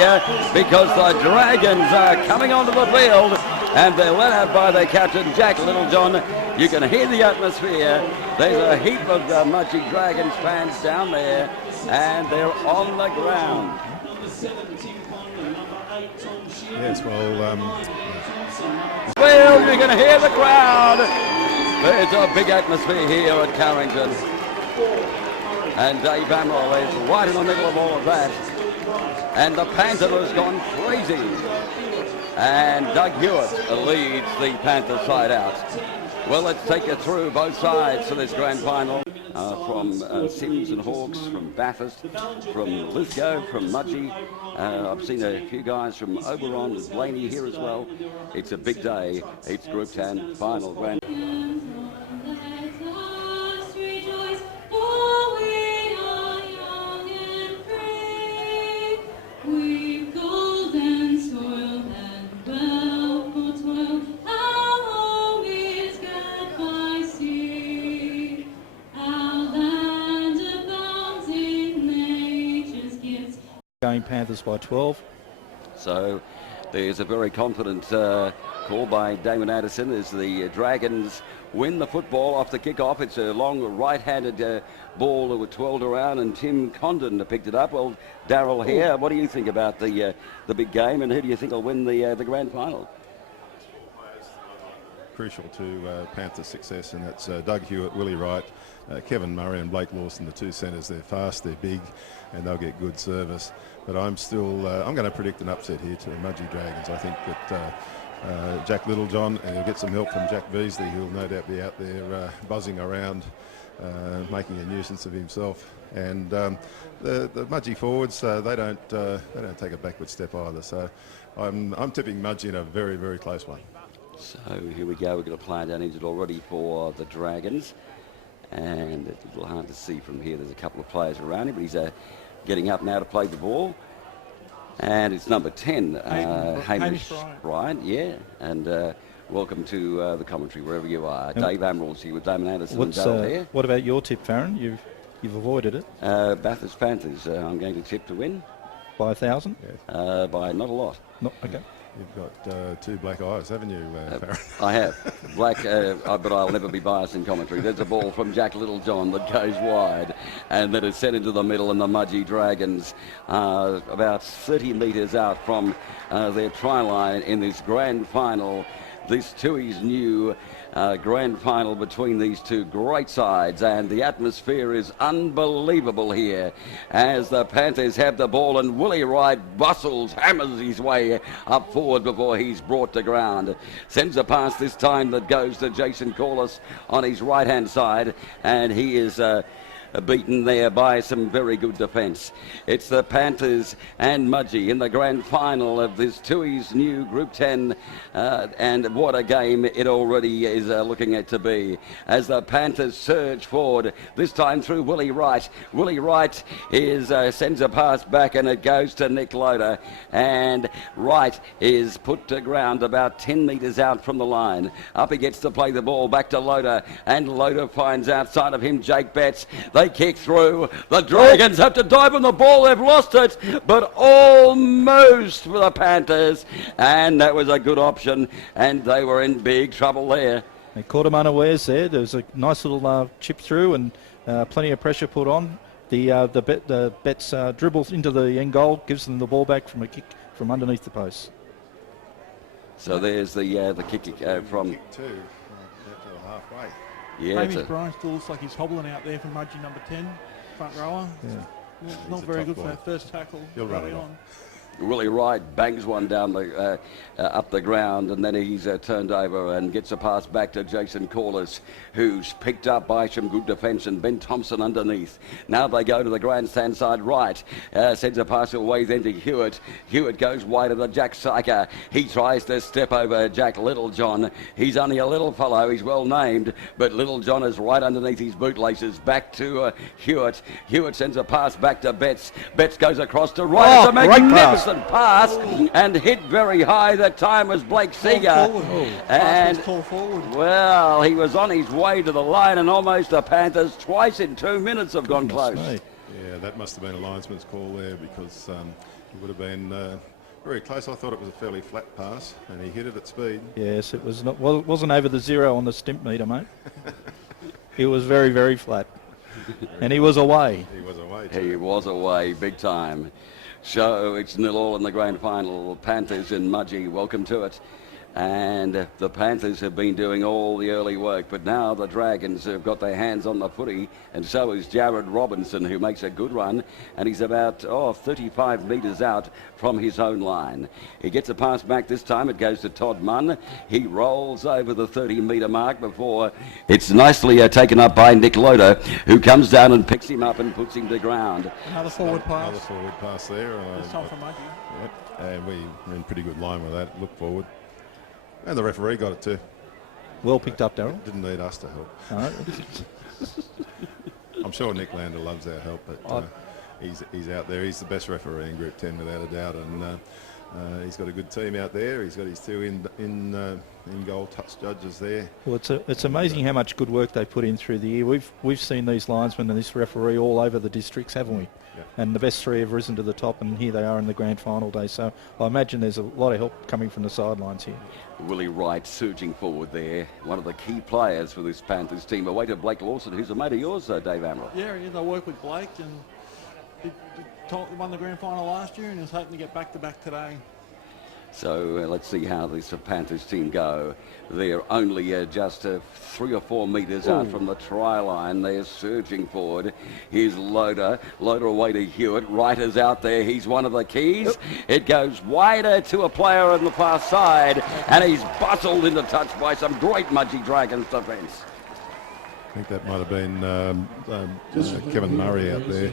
here because the Dragons are coming onto the field and they're led out by their captain, Jack Littlejohn. You can hear the atmosphere. There's a heap of Mudgee Dragons fans down there and they're on the ground. Yes, well, you can hear the crowd. There's a big atmosphere here at Carrington. And Dave Amrell is right in the middle of all of that. And the Panther has gone crazy. And Doug Hewitt leads the Panther side out. Well, let's take you through both sides for this grand final. From Sims and Hawkes, from Bathurst, from Lithgow, from Mudgee. I've seen a few guys from Oberon and Blaney here as well. It's a big day. It's Group 10 final grand. Going Panthers by 12. So there's a very confident call by Damon Addison as the Dragons win the football off the kickoff. It's a long right-handed ball that was twirled around and Tim Condon picked it up. Well, Darryl here, what do you think about the big game and who do you think will win the grand final? Crucial to Panthers' success, and that's Doug Hewitt, Willie Wright, Kevin Murray and Blake Lawson, the two centres. They're fast, they're big, and they'll get good service. But I'm going to predict an upset here to the Mudgee Dragons. I think that Jack Littlejohn, and he'll get some help from Jack Beasley, who'll no doubt be out there buzzing around, making a nuisance of himself. And the Mudgee forwards, they don't take a backward step either. So I'm tipping Mudgee in a very, very close one. So here we go. We're going to play down into it already for the Dragons. And it's a little hard to see from here. There's a couple of players around him, but he's getting up now to play the ball. And it's number 10, Hamish Bryant. Yeah. And welcome to the commentary, wherever you are. Dave Amrell's here with Damon Anderson and Dale here. What about your tip, Farron? You've avoided it. Bathurst Panthers, I'm going to tip to win. By 1,000? Yes. By not a lot. No, okay. You've got two black eyes, haven't you, Farron? I have. Black, but I'll never be biased in commentary. There's a ball from Jack Littlejohn that goes wide and that is sent into the middle, and the Mudgee Dragons about 30 metres out from their try line in this grand final. This Tooheys new grand final between these two great sides, and the atmosphere is unbelievable here as the Panthers have the ball and Willie Wright bustles, hammers his way up forward before he's brought to ground. Sends a pass this time that goes to Jason Corliss on his right hand side, and he is beaten there by some very good defence. It's the Panthers and Mudgee in the grand final of this Tooheys new Group 10, and what a game it already is looking at to be as the Panthers surge forward, this time through Willie Wright. Willie Wright sends a pass back and it goes to Nick Loader, and Wright is put to ground about 10 metres out from the line. Up he gets to play the ball back to Loader, and Loader finds outside of him Jake Betts. They kick through. The Dragons have to dive on the ball. They've lost it, but almost for the Panthers. And that was a good option, and they were in big trouble there. They caught him unawares there. There was a nice little chip through and plenty of pressure put on. The Betts dribbles into the end goal, gives them the ball back from a kick from underneath the post. So there's the kick from... Kick two, halfway. Yeah, Hamish Bryant still looks like he's hobbling out there from Mudgee number 10, front rower. Yeah. Not very good for that first tackle. He'll run it on. Willie Wright bangs one down the up the ground, and then he's turned over and gets a pass back to Jason Corliss, who's picked up by some good defence, and Ben Thompson underneath. Now they go to the grandstand side right. Sends a pass away then to Hewitt. Hewitt goes wide of the Jack Syker. He tries to step over Jack Littlejohn. He's only a little fellow. He's well named, but Littlejohn is right underneath his bootlaces. Back to Hewitt. Hewitt sends a pass back to Betts. Betts goes across to right. It's a magnificent pass and hit very high. That time was Blake Seeger, and well, he was on his way to the line, and almost the Panthers twice in 2 minutes have gone close. Yeah, that must have been a linesman's call there, because It would have been very close. I thought it was a fairly flat pass, and he hit it at speed. Yes, it was not. Well, it wasn't over the 0 on the stimp meter, mate. It was very, very flat. And he was away. He was away. He was away big time. So it's 0-0 in the grand final. Panthers and Mudgee, welcome to it. And the Panthers have been doing all the early work, but now the Dragons have got their hands on the footy, and so is Jared Robinson, who makes a good run, and he's about 35 metres out from his own line. He gets a pass back this time. It goes to Todd Munn. He rolls over the 30-metre mark before it's nicely taken up by Nick Loader, who comes down and picks him up and puts him to ground. Another forward pass. Another forward pass there. This time from Mudgee. Yep, and we're in pretty good line with that. Look forward. And the referee got it too. Well picked up, Darryl. Didn't need us to help. All right. I'm sure Nick Lander loves our help, but he's out there. He's the best referee in Group 10 without a doubt, and he's got a good team out there. He's got his two in goal touch judges there. Well, it's amazing how much good work they put in through the year. We've seen these linesmen and this referee all over the districts, haven't we? Yep. And the best 3 have risen to the top, and here they are in the grand final day. So I imagine there's a lot of help coming from the sidelines here. Willie Wright surging forward there, one of the key players for this Panthers team. Away to Blake Lawson, who's a mate of yours, Dave Amrell. Yeah, he is. I work with Blake, and he won the grand final last year, and is hoping to get back-to-back today. So let's see how this Panthers team go. They're only just 3 or 4 metres out from the try line. They're surging forward. Here's Loader. Loader away to Hewitt. Wright is out there. He's one of the keys. It goes wider to a player on the far side, and he's bustled into touch by some great Mudgee Dragons defence. I think that might have been Kevin Murray out there.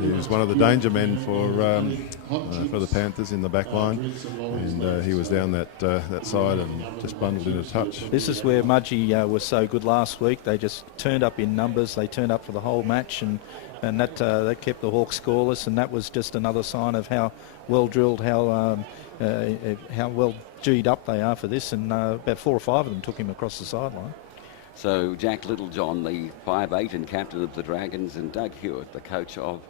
He was one of the danger men for the Panthers in the back line, and he was down that side and just bundled into touch. This is where Mudgee was so good last week. They just turned up in numbers. They turned up for the whole match, and that kept the Hawks scoreless, and that was just another sign of how well drilled, how well G'd up they are for this, and about 4 or 5 of them took him across the sideline. So Jack Littlejohn, the 5'8" and captain of the Dragons, and Doug Hewitt, the coach of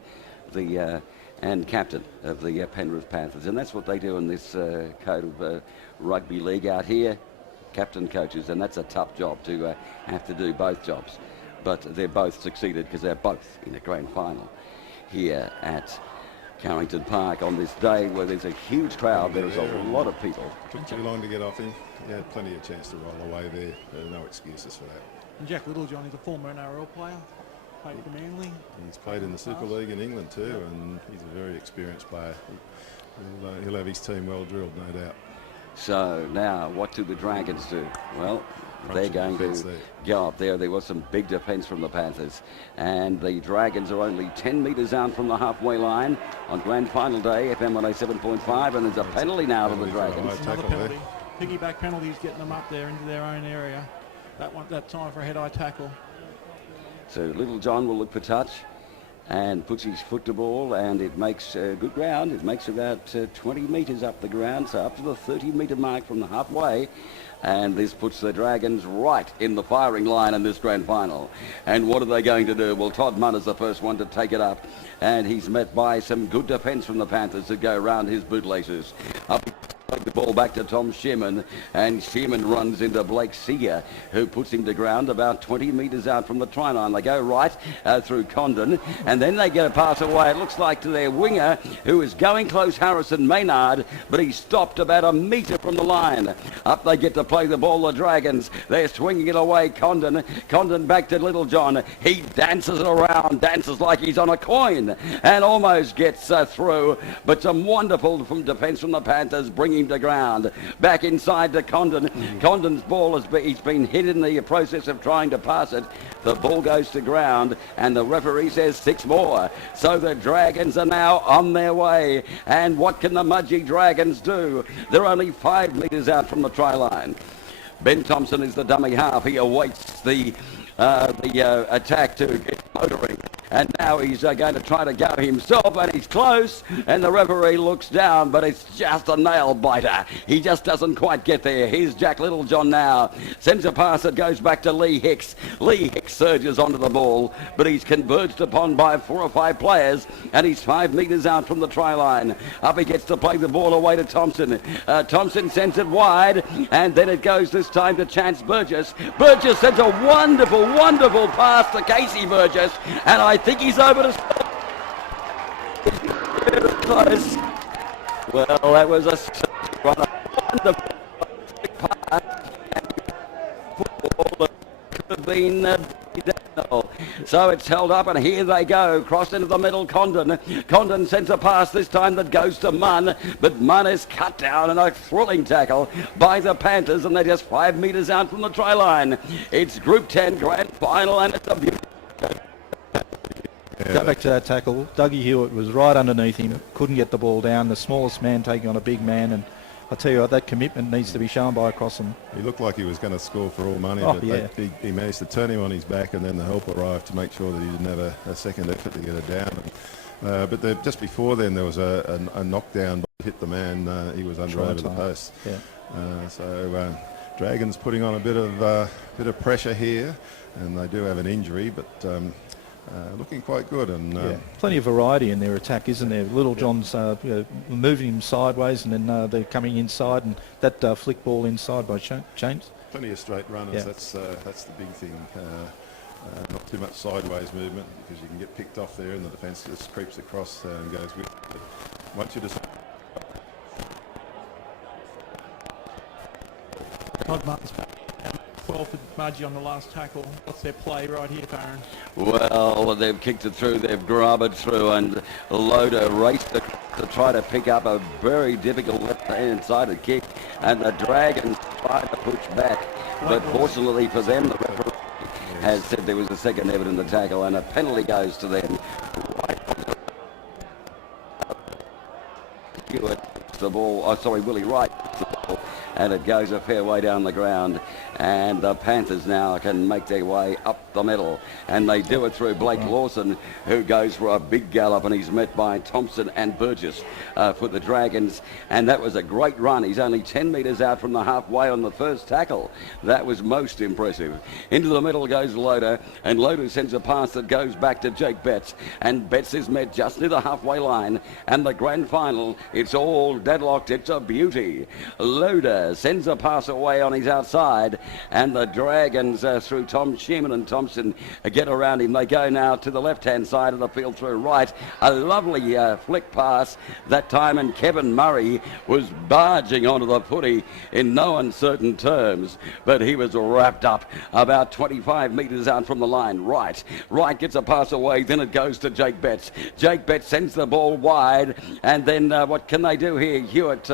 the and captain of the Penrith Panthers. And that's what they do in this code of rugby league out here, captain coaches, and that's a tough job to have to do both jobs. But they're both succeeded because they're both in a grand final here at Carrington Park on this day where there's a huge crowd. There's a lot of people. Took too long to get off him. He had plenty of chance to roll away there. No excuses for that. And Jack Littlejohn is a former NRL player, played for Manly. He's played in the Super League in England too, and he's a very experienced player. He'll have his team well drilled, no doubt. So now what do the Dragons do? Well, they're going to go up there. There was some big defence from the Panthers, and the Dragons are only 10 metres out from the halfway line on grand final day, FM 107.5, and there's a penalty now to the Dragons. Another penalty. Piggyback penalties getting them up there into their own area. That time for a head-eye tackle. So Littlejohn will look for touch and puts his foot to ball, and it makes good ground. It makes about 20 metres up the ground, so up to the 30-metre mark from the halfway. And this puts the Dragons right in the firing line in this grand final. And what are they going to do? Well, Todd Munn is the first one to take it up, and he's met by some good defence from the Panthers that go around his bootlaces. Up the ball back to Tom Shearman, and Shearman runs into Blake Seeger, who puts him to ground about 20 metres out from the try line. They go right through Condon, and then they get a pass away, it looks like, to their winger, who is going close, Harrison Maynard, but he stopped about a metre from the line. Up they get to play the ball, the Dragons. They're swinging it away, Condon. Condon back to Littlejohn. He dances it around, dances like he's on a coin, and almost gets through, but some wonderful defence from the Panthers bring him to ground. Back inside to Condon. Condon's ball he's been hit in the process of trying to pass it. The ball goes to ground, and the referee says 6 more. So the Dragons are now on their way. And what can the Mudgee Dragons do? They're only 5 metres out from the try line. Ben Thompson is the dummy half. He awaits the attack to get motoring. And now now he's going to try to go himself, and he's close, and the referee looks down, but it's just a nail biter. He just doesn't quite get there. Here's Jack Littlejohn now. Sends a pass that goes back to Lee Hicks. Lee Hicks surges onto the ball, but he's converged upon by 4 or 5 players, and he's 5 metres out from the try line. Up he gets to play the ball away to Thompson. Thompson sends it wide, and then it goes this time to Chance Burgess. Burgess sends a wonderful, wonderful pass to Casey Burgess, and I think he's over to close. Well, that was a wonderful pass. Football that could have been so it's held up, and here they go, crossed into the middle. Condon sends a pass this time that goes to Munn, but Munn is cut down in a thrilling tackle by the Panthers, and they're just 5 metres out from the try line. It's Group 10 grand final, and it's a beautiful. Go back to that tackle. Dougie Hewitt was right underneath him, couldn't get the ball down. The smallest man taking on a big man, and I tell you what, that commitment needs to be shown by Crossan. He looked like he was going to score for all money, but he managed to turn him on his back, and then the help arrived to make sure that he didn't have a second effort to get it down. But just before then, there was a knockdown, hit the man. He was under over the post. Yeah. So Dragons putting on a bit of pressure here, and they do have an injury, but looking quite good. And plenty of variety in their attack, isn't there? Littlejohn's moving him sideways, and then they're coming inside, and that flick ball inside by James. Plenty of straight runners. Yeah. That's the big thing. Not too much sideways movement, because you can get picked off there, and the defence just creeps across and goes with it. But once you just Todd Martin's back. 12 for Mudgee on the last tackle. What's their play right here, Farron? Well, they've kicked it through, they've grabbed it through, and Loader raced to try to pick up a very difficult left-hand sided kick, and the Dragons tried to push back, but fortunately for them, the referee has said there was a second effort in the tackle, and a penalty goes to them. The ball, Willie Wright, and it goes a fair way down the ground, and the Panthers now can make their way up the middle, and they do it through Blake Lawson, who goes for a big gallop, and he's met by Thompson and Burgess for the Dragons, and that was a great run. He's only 10 metres out from the halfway on the first tackle. That was most impressive. Into the middle goes Loader, and Loader sends a pass that goes back to Jake Betts, and Betts is met just near the halfway line, and the grand final, it's all deadlocked. It's a beauty. Loader sends a pass away on his outside, and the Dragons through Tom Sheeman and Thompson get around him. They go now to the left-hand side of the field through right. A lovely flick pass that time, and Kevin Murray was barging onto the footy in no uncertain terms, but he was wrapped up about 25 metres out from the line. Right gets a pass away, then it goes to Jake Betts. Jake Betts sends the ball wide, and then what can they do here? Hewitt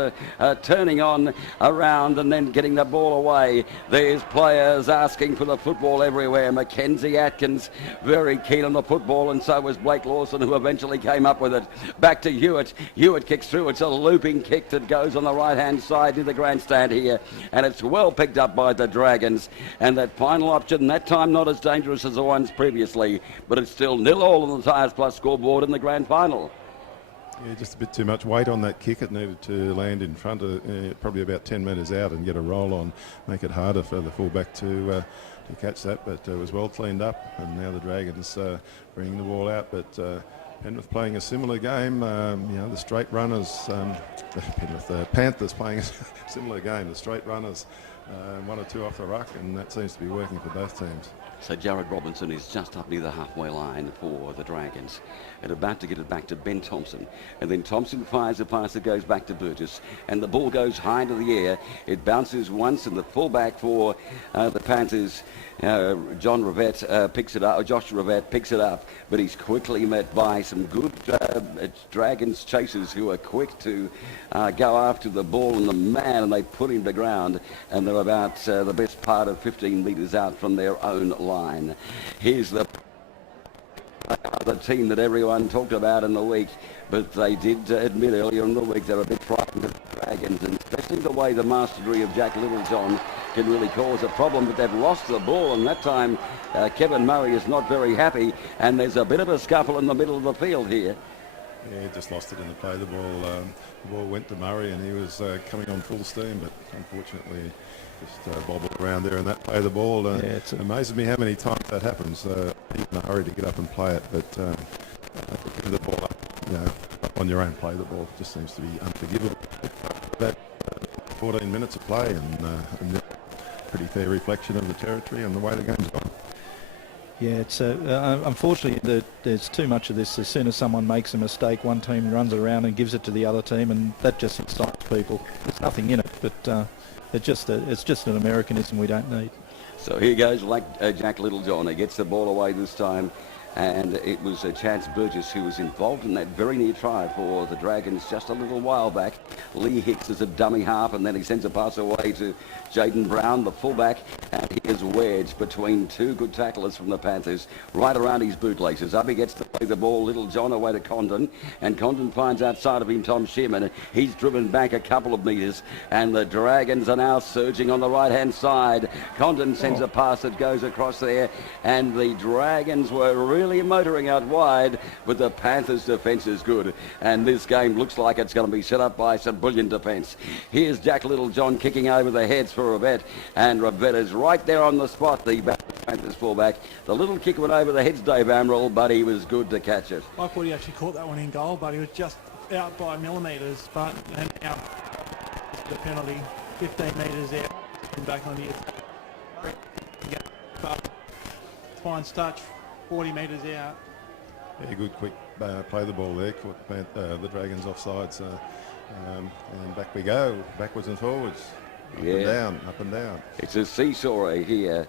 turning on around and then getting the ball away. There's players asking for the football everywhere. Mackenzie Atkins very keen on the football, and so was Blake Lawson, who eventually came up with it. Back to Hewitt. Hewitt kicks through. It's a looping kick that goes on the right-hand side to the grandstand here, and it's well picked up by the Dragons. And that final option, that time not as dangerous as the ones previously, but it's still 0-all on the Tyres Plus scoreboard in the grand final. Yeah, just a bit too much weight on that kick. It needed to land in front of probably about 10 metres out and get a roll on, make it harder for the fullback to catch that, but it was well cleaned up, and now the Dragons bringing the ball out. But Penrith playing a similar game, the straight runners, Panthers playing a similar game, the straight runners, 1 or 2 off the ruck, and that seems to be working for both teams. So Jared Robinson is just up near the halfway line for the Dragons, and about to get it back to Ben Thompson, and then Thompson fires a pass that goes back to Burgess, and the ball goes high into the air. It bounces once, and the fullback for the Panthers, Josh Rivette picks it up, but he's quickly met by some good Dragons chasers who are quick to go after the ball and the man, and they put him to ground, and they're about the best part of 15 metres out from their own line. Here's the another team that everyone talked about in the week, but they did admit earlier in the week they're a bit frightened of the Dragons, and especially the way the mastery of Jack Littlejohn can really cause a problem. But they've lost the ball, and that time Kevin Murray is not very happy, and there's a bit of a scuffle in the middle of the field here. Yeah, just lost it in the play. The ball went to Murray, and he was coming on full steam, but unfortunately just bobbled around there in that play. The ball it amazes me how many times that happens. You're in a hurry to get up and play it, but give the ball up, up on your own play. The ball just seems to be unforgivable. That 14 minutes of play, and pretty fair reflection of the territory and the way the game's gone. Yeah, it's unfortunately there's too much of this. As soon as someone makes a mistake, one team runs around and gives it to the other team, and that just excites people. There's nothing in it, but it's just an Americanism we don't need. So here goes Jack Littlejohn. He gets the ball away this time, and it was Chance Burgess who was involved in that very near try for the Dragons just a little while back. Lee Hicks is a dummy half, and then he sends a pass away to Jaden Brown, the fullback, and he is wedged between two good tacklers from the Panthers, right around his bootlaces. Up he gets to play the ball, Littlejohn away to Condon, and Condon finds outside of him Tom Shearman. He's driven back a couple of metres, and the Dragons are now surging on the right-hand side. Condon sends a pass that goes across there, and the Dragons were really motoring out wide, but the Panthers' defence is good, and this game looks like it's going to be set up by some brilliant defence. Here's Jack Littlejohn kicking over the heads for Rivette, and Rivette is right there on the spot, the Panthers fullback. The little kick went over the heads, Dave Amrell, but he was good to catch it. I thought he actually caught that one in goal, but he was just out by millimetres, but and out the penalty, 15 metres out, and back on here. But fine touch, 40 metres out. Yeah, good quick play the ball there, caught the Dragons offside, so, and back we go, backwards and forwards, up and down. It's a seesaw here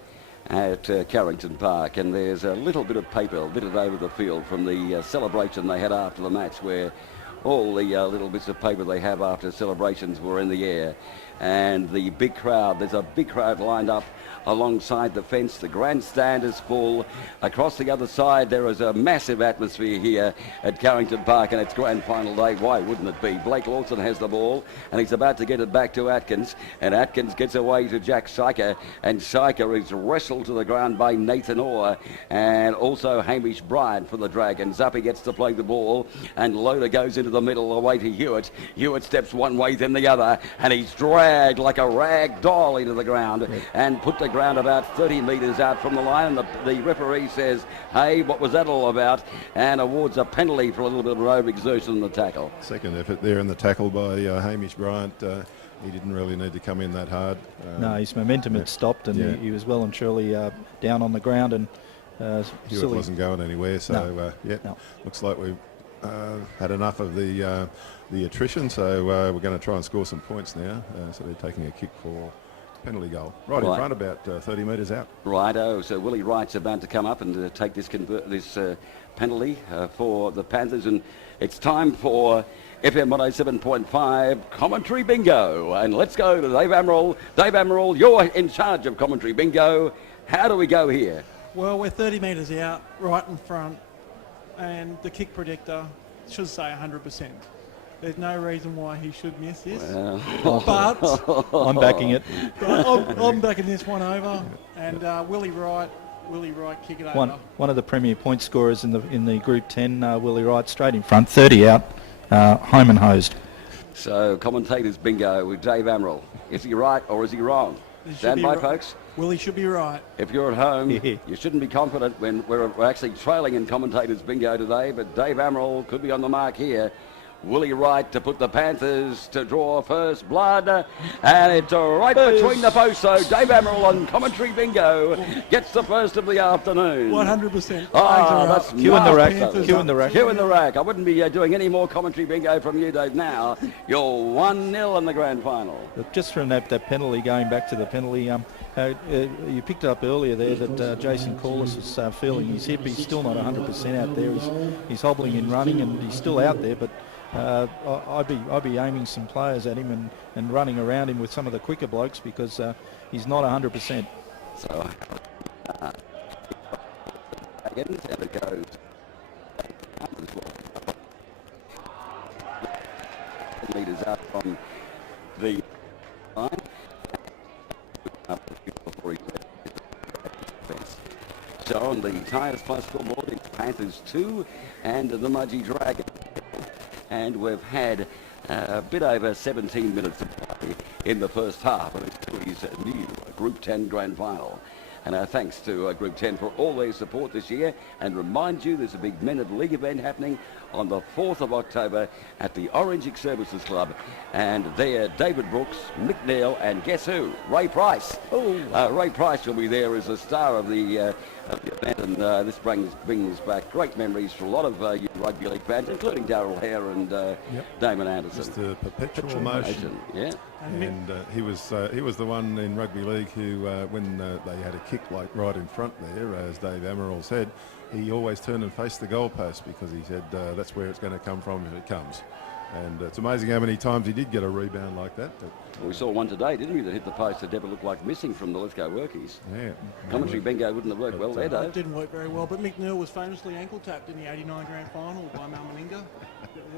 at Carrington Park, and there's a little bit of paper littered over the field from the celebration they had after the match, where all the little bits of paper they have after celebrations were in the air. And the big crowd, there's a big crowd lined up alongside the fence. The grandstand is full. Across the other side, there is a massive atmosphere here at Carrington Park, and it's grand final day. Why wouldn't it be? Blake Lawson has the ball, and he's about to get it back to Atkins, and Atkins gets away to Jack Syker, and Syker is wrestled to the ground by Nathan Orr, and also Hamish Bryant for the Dragons. Up he gets to play the ball, and Loader goes into the middle away to Hewitt. Hewitt steps one way, then the other, and he's dragged like a rag doll into the ground and put the ground about 30 metres out from the line, and the referee says, hey, what was that all about, and awards a penalty for a little bit of overexertion in the tackle. Second effort there in the tackle by Hamish Bryant. He didn't really need to come in that hard. No, his momentum had stopped, and he was well and truly down on the ground, and Hewitt wasn't going anywhere, so looks like we've had enough of the attrition, so we're going to try and score some points now. So they're taking a kick for penalty goal right in front, about 30 metres out. Righto, so Willie Wright's about to come up and take this penalty for the Panthers, and it's time for FM 107.5 Commentary Bingo, and let's go to Dave Amrell. Dave Amrell, you're in charge of Commentary Bingo. How do we go here? Well, we're 30 metres out, right in front, and the kick predictor should say 100%. There's no reason why he should miss this. But I'm backing it. I'm backing this one over, and Willie Wright kick it over. One of the premier point scorers in the Group 10, Willie Wright, straight in front, 30 out, home and hosed. So commentators bingo with Dave Amrell. Is he right or is he wrong? Stand by, folks. Willie should be right. If you're at home, you shouldn't be confident when we're actually trailing in commentators bingo today, but Dave Amrell could be on the mark here. Willie Wright to put the Panthers to draw first blood, and it's right between the posts. So Dave Amrell on Commentary Bingo gets the first of the afternoon. 100%. That's Cue in the rack. Cue in the rack. Cue in the rack. I wouldn't be doing any more Commentary Bingo from you, Dave. Now you're 1-0 in the grand final. Look, just from that penalty, going back to the penalty, you picked up earlier there that Jason Corliss was feeling his hip. He's still not 100% out there. He's hobbling and running, and he's still out there, but I'd be aiming some players at him and running around him with some of the quicker blokes, because he's not 100%. So again, and it goes out from the line. So on the Tyres Plus scoreboard, it's Panthers 2 and the Mudgee Dragon. And we've had a bit over 17 minutes of play in the first half of this new Group 10 Grand Final. And our thanks to Group 10 for all their support this year. And remind you, there's a big Men of the League event happening on the 4th of October at the Orange Services Club. And there, David Brooks, Mick Neal, and guess who? Ray Price. Ray Price will be there as the star of the event. And this brings back great memories for a lot of you rugby league fans, including Darryl Hare and Damon Anderson. Just a perpetual motion. Yeah. And he was the one in rugby league who, when they had a kick like right in front there, as Dave Amaral said, he always turned and faced the goalpost because he said that's where it's going to come from if it comes. And it's amazing how many times he did get a rebound like that. Well, we saw one today, didn't we, that hit the post that never looked like missing from the Let's Go Workies. Yeah. Commentary bingo wouldn't have worked well there, Dave. It didn't work very well, but Mick Neal was famously ankle tapped in the 89 Grand Final by Mal Meninga.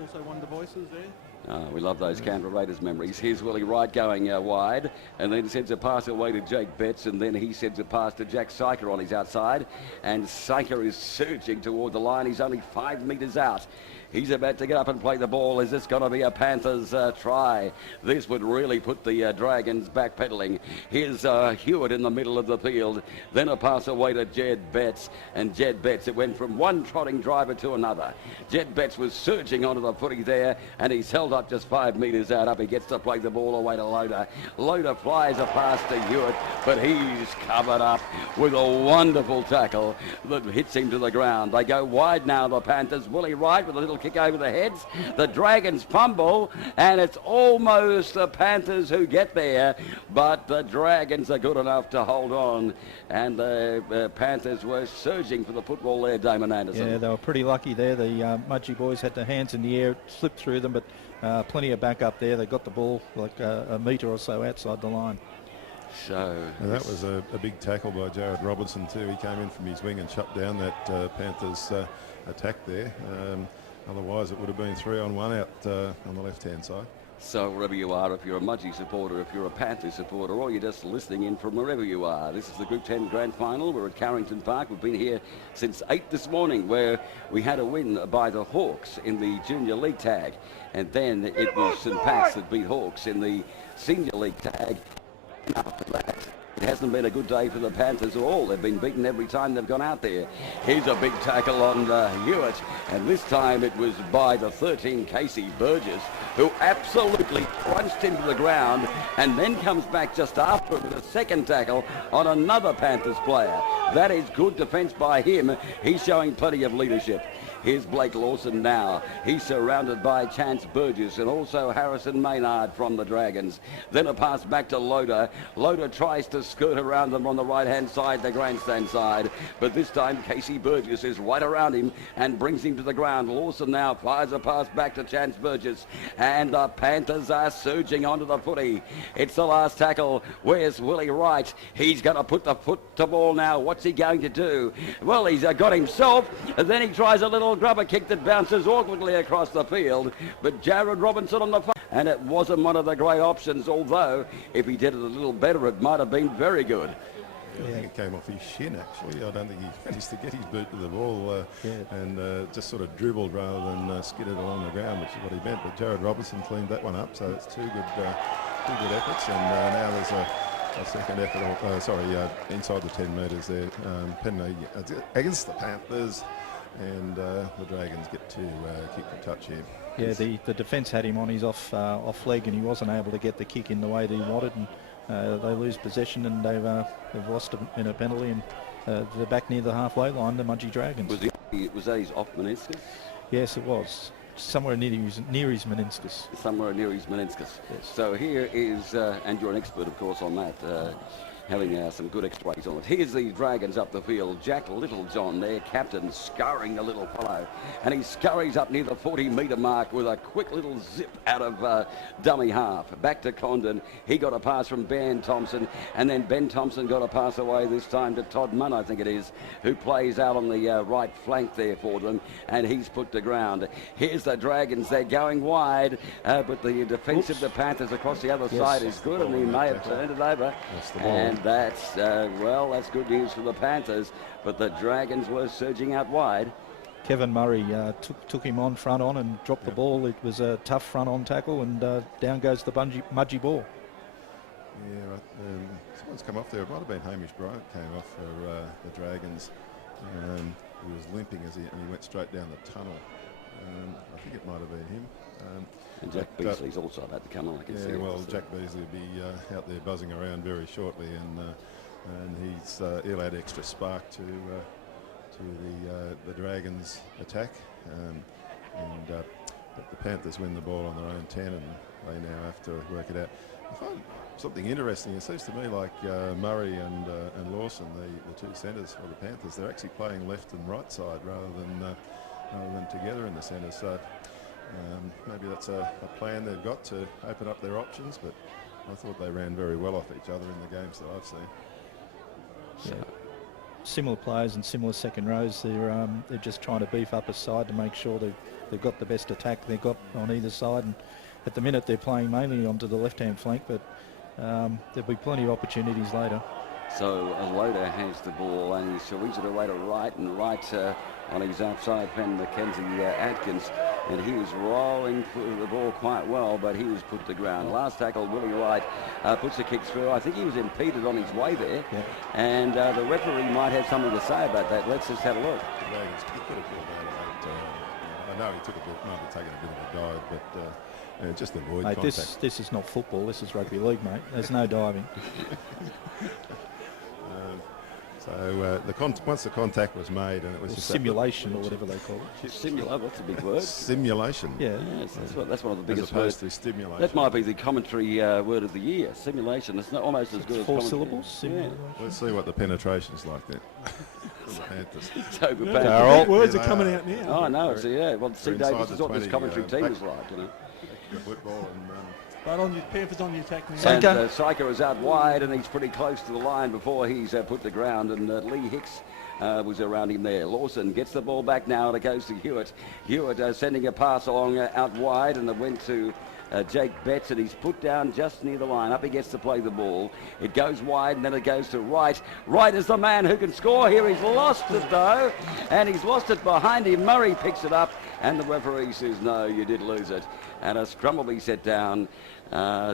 Also won the Voices there. We love those Canberra Raiders memories. Here's Willie Wright going wide, and then sends a pass away to Jake Betts, and then he sends a pass to Jack Syker on his outside, and Syker is surging toward the line. He's only 5 metres out. He's about to get up and play the ball. Is this going to be a Panthers try? This would really put the Dragons backpedaling. Here's Hewitt in the middle of the field. Then a pass away to Jed Betts. And Jed Betts, it went from one trotting driver to another. Jed Betts was surging onto the footy there, and he's held up just 5 metres out. Up he gets to play the ball away to Loader. Loader flies a pass to Hewitt, but he's covered up with a wonderful tackle that hits him to the ground. They go wide now, the Panthers. Willie Wright with a little kick over the heads. The Dragons fumble, and it's almost the Panthers who get there, but the Dragons are good enough to hold on, and the Panthers were surging for the football there, Damon Anderson. Yeah, they were pretty lucky there. The Mudgee boys had their hands in the air, slipped through them, but plenty of back up there. They got the ball like a metre or so outside the line. So and that was a big tackle by Jared Robertson too. He came in from his wing and shut down that Panthers attack there. Otherwise, it would have been 3-on-1 out on the left-hand side. So wherever you are, if you're a Mudgee supporter, if you're a Panthers supporter, or you're just listening in from wherever you are, this is the Group 10 Grand Final. We're at Carrington Park. We've been here since 8 this morning, where we had a win by the Hawks in the Junior League tag. And then it was St Pat's that beat Hawks in the Senior League tag. And after that, it hasn't been a good day for the Panthers at all. They've been beaten every time they've gone out there. Here's a big tackle on Hewitt, and this time it was by the 13, Casey Burgess, who absolutely crunched him to the ground and then comes back just after with a second tackle on another Panthers player. That is good defence by him. He's showing plenty of leadership. Here's Blake Lawson now. He's surrounded by Chance Burgess and also Harrison Maynard from the Dragons. Then a pass back to Loader. Loader tries to skirt around them on the right-hand side, the grandstand side. But this time, Casey Burgess is right around him and brings him to the ground. Lawson now fires a pass back to Chance Burgess. And the Panthers are surging onto the footy. It's the last tackle. Where's Willie Wright? He's going to put the foot to ball now. What's he going to do? Well, he's got himself. And then he tries a little grubber kick that bounces awkwardly across the field, but Jared Robinson on the far, and it wasn't one of the great options, although if he did it a little better it might have been very good. I think it came off his shin actually. I don't think he managed to get his boot to the ball and just sort of dribbled rather than skidded along the ground, which is what he meant. But Jared Robinson cleaned that one up, so it's two good efforts, and now there's a second effort, inside the 10 metres there, penalty against the Panthers. And the Dragons get to kick the touch here. Yeah, the defence had him on his off leg, and he wasn't able to get the kick in the way that he wanted, and they lose possession, and they've lost in a penalty, and they're back near the halfway line, the Mudgee Dragons. Was that his off meniscus? Yes, it was. Somewhere near his meniscus. Somewhere near his meniscus. Yes. So here is, and you're an expert, of course, on that. having some good x-rays on it. Here's the Dragons up the field. Jack Littlejohn, their captain, scurrying the little fellow. And he scurries up near the 40-metre mark with a quick little zip out of dummy half. Back to Condon. He got a pass from Ben Thompson. And then Ben Thompson got a pass away this time to Todd Munn, I think it is, who plays out on the right flank there for them. And he's put to ground. Here's the Dragons. They're going wide. But the defence of the Panthers across the other side is good. And he may have turned it over. And that's, well, that's good news for the Panthers. But the Dragons were surging out wide. Kevin Murray took him on front on and dropped the ball. It was a tough front on tackle, and down goes the Mudgee ball. Yeah, right. Someone's come off there. It might have been Hamish Bryant came off for the Dragons. He was limping and he went straight down the tunnel. I think it might have been him. And Jack Beasley's also about to come on. I can see. Well, Jack Beasley will be out there buzzing around very shortly, and he'll add extra spark to the Dragons' attack. But the Panthers win the ball on their own 10, and they now have to work it out. I find something interesting. It seems to me like Murray and Lawson, the two centres for the Panthers, they're actually playing left and right side rather than together in the centre. So maybe that's a plan they've got to open up their options. But I thought they ran very well off each other in the games that I've seen. Yeah. Similar players and similar second rows. They're just trying to beef up a side to make sure they've got the best attack they've got on either side. And at the minute they're playing mainly onto the left-hand flank, but there'll be plenty of opportunities later. So Aloda has the ball and he swings it away to right, and right on his outside pen, Mackenzie Atkins, and he was rolling through the ball quite well, but he was put to ground. Last tackle, Willie Wright puts the kick through. I think he was impeded on his way there, and the referee might have something to say about that. Let's just have a look. I know he might have taken a bit of a dive, but just avoid contact. This is not football. This is rugby league, mate. There's no diving. So once the contact was made, and it was just simulation or whatever they call it. Simulation, what's a big word? Simulation. Yeah, yes, that's one of the biggest words. To stimulation. That might be the commentary word of the year. Simulation. It's not almost as good as 4 syllables. Simulation. Yeah. Let's see what the penetration's like then. So good. Words are coming out now. Oh no, it's well, see, Dave, this is what this commentary team is like, you know. The football and. But on your Panthers on the attack now. And Syker is out wide, and he's pretty close to the line before he's put to ground, and Lee Hicks was around him there. Lawson gets the ball back now, and it goes to Hewitt. Hewitt sending a pass along out wide, and it went to Jake Betts, and he's put down just near the line. Up he gets to play the ball. It goes wide, and then it goes to Wright. Wright is the man who can score here. He's lost it, though, and he's lost it behind him. Murray picks it up, and the referee says, no, you did lose it. And a scrum will be set down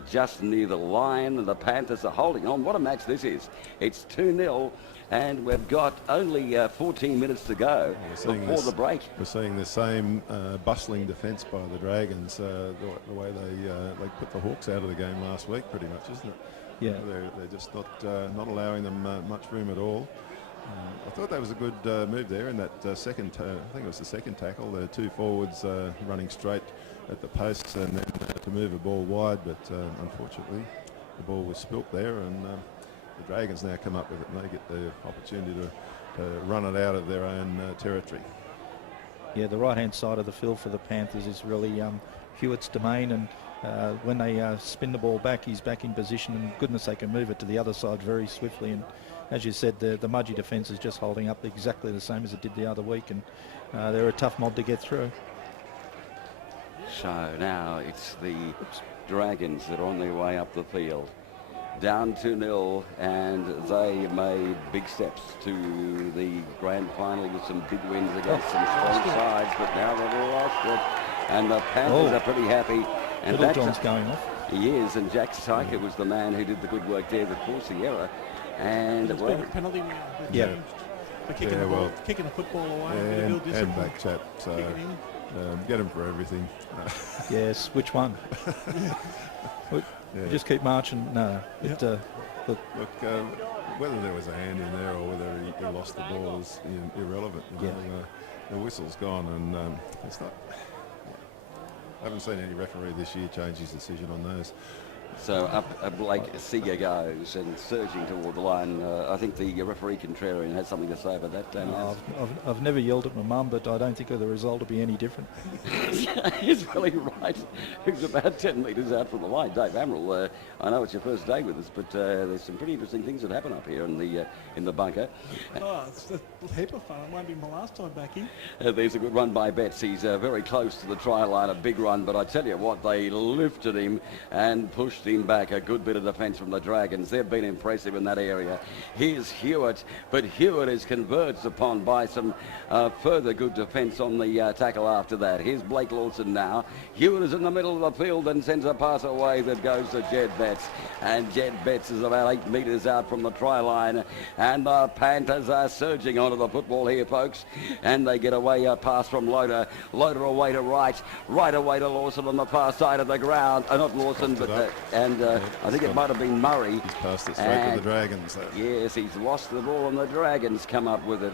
just near the line, and the Panthers are holding on. What a match this is. It's 2-0, and we've got only 14 minutes to go before the break. We're seeing the same bustling defence by the Dragons, the way they put the Hawks out of the game last week, pretty much, isn't it? Yeah. They're just not allowing them much room at all. I thought that was a good move there in that second, I think it was the second tackle, the two forwards running straight at the posts and then to move a ball wide, but unfortunately the ball was spilt there, and the Dragons now come up with it, and they get the opportunity to run it out of their own territory. Yeah, the right-hand side of the field for the Panthers is really Hewitt's domain, and when they spin the ball back, he's back in position, and goodness, they can move it to the other side very swiftly. And as you said, the Mudgee defence is just holding up exactly the same as it did the other week, and they're a tough mob to get through. So now it's the Dragons that are on their way up the field. Down 2-0, and they made big steps to the grand final with some big wins against some strong sides, but now they've lost it. And the Panthers are pretty happy. And Littlejohn's going off. He is, and Jack Syker was the man who did the good work there that forced the error. And penalty now. For kicking the football away. And back chat. So get him for everything. Yes, which one? Just keep marching. No. Look, whether there was a hand in there or whether he lost the ball is irrelevant. The whistle's gone, and it's not. I haven't seen any referee this year change his decision on those. So up Blake Seeger goes and surging toward the line. I think the referee Contrarian has something to say about that. I've never yelled at my mum, but I don't think the result will be any different. He's really right. He's about 10 metres out from the line. Dave Amrell, I know it's your first day with us, but there's some pretty interesting things that happen up here in the bunker. Oh, it's a heap of fun. It won't be my last time back here. There's a good run by Betts. He's very close to the try line, a big run, but I tell you what, they lifted him and pushed him back. A good bit of defence from the Dragons. They've been impressive in that area. Here's Hewitt, but Hewitt is converged upon by some further good defence on the tackle after that. Here's Blake Lawson now. Hewitt is in the middle of the field and sends a pass away that goes to Jed Betts. And Jed Betts is about 8 metres out from the try line. And the Panthers are surging onto the football here, folks. And they get away a pass from Loader. Loader away to right. Right away to Lawson on the far side of the ground. Not Lawson, but... I think it might have been Murray. He's passed it straight to the Dragons. Yes, he's lost the ball and the Dragons come up with it.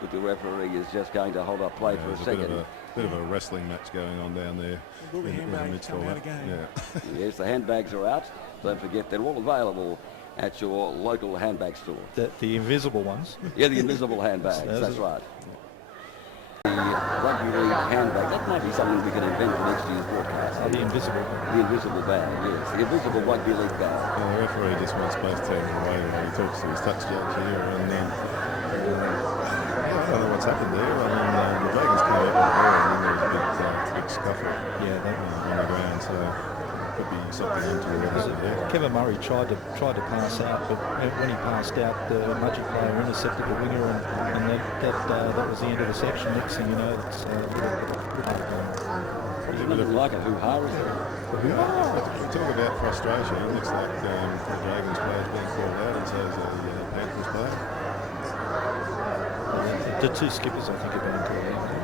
But the referee is just going to hold up play for a second. Bit of a wrestling match going on down there. All the handbags come out again. Yeah. Yes, the handbags are out. Don't forget, they're all available at your local handbag store. The invisible ones? Yeah, the invisible handbags, that's right. The rugby league handbag, that might be something we can invent for next year's broadcast. The invisible. The invisible bag, yes. The invisible rugby league bag. Well, the referee just wants both teams away when he talks to his touch judge here, and then I don't know what's happened there. I mean, the Dragons came up with the ball, and then there was a big scuffle on the ground, so could be something untoward there. Kevin Murray tried to pass out, but when he passed out, the Mudgee player intercepted the winger, and that was the end of the section. Next thing you know, it's nothing like a hoo-ha, is there? We talk about frustration. It looks like the Dragons players being called out, and so is the Panthers player. The two skippers, I think, have been called out.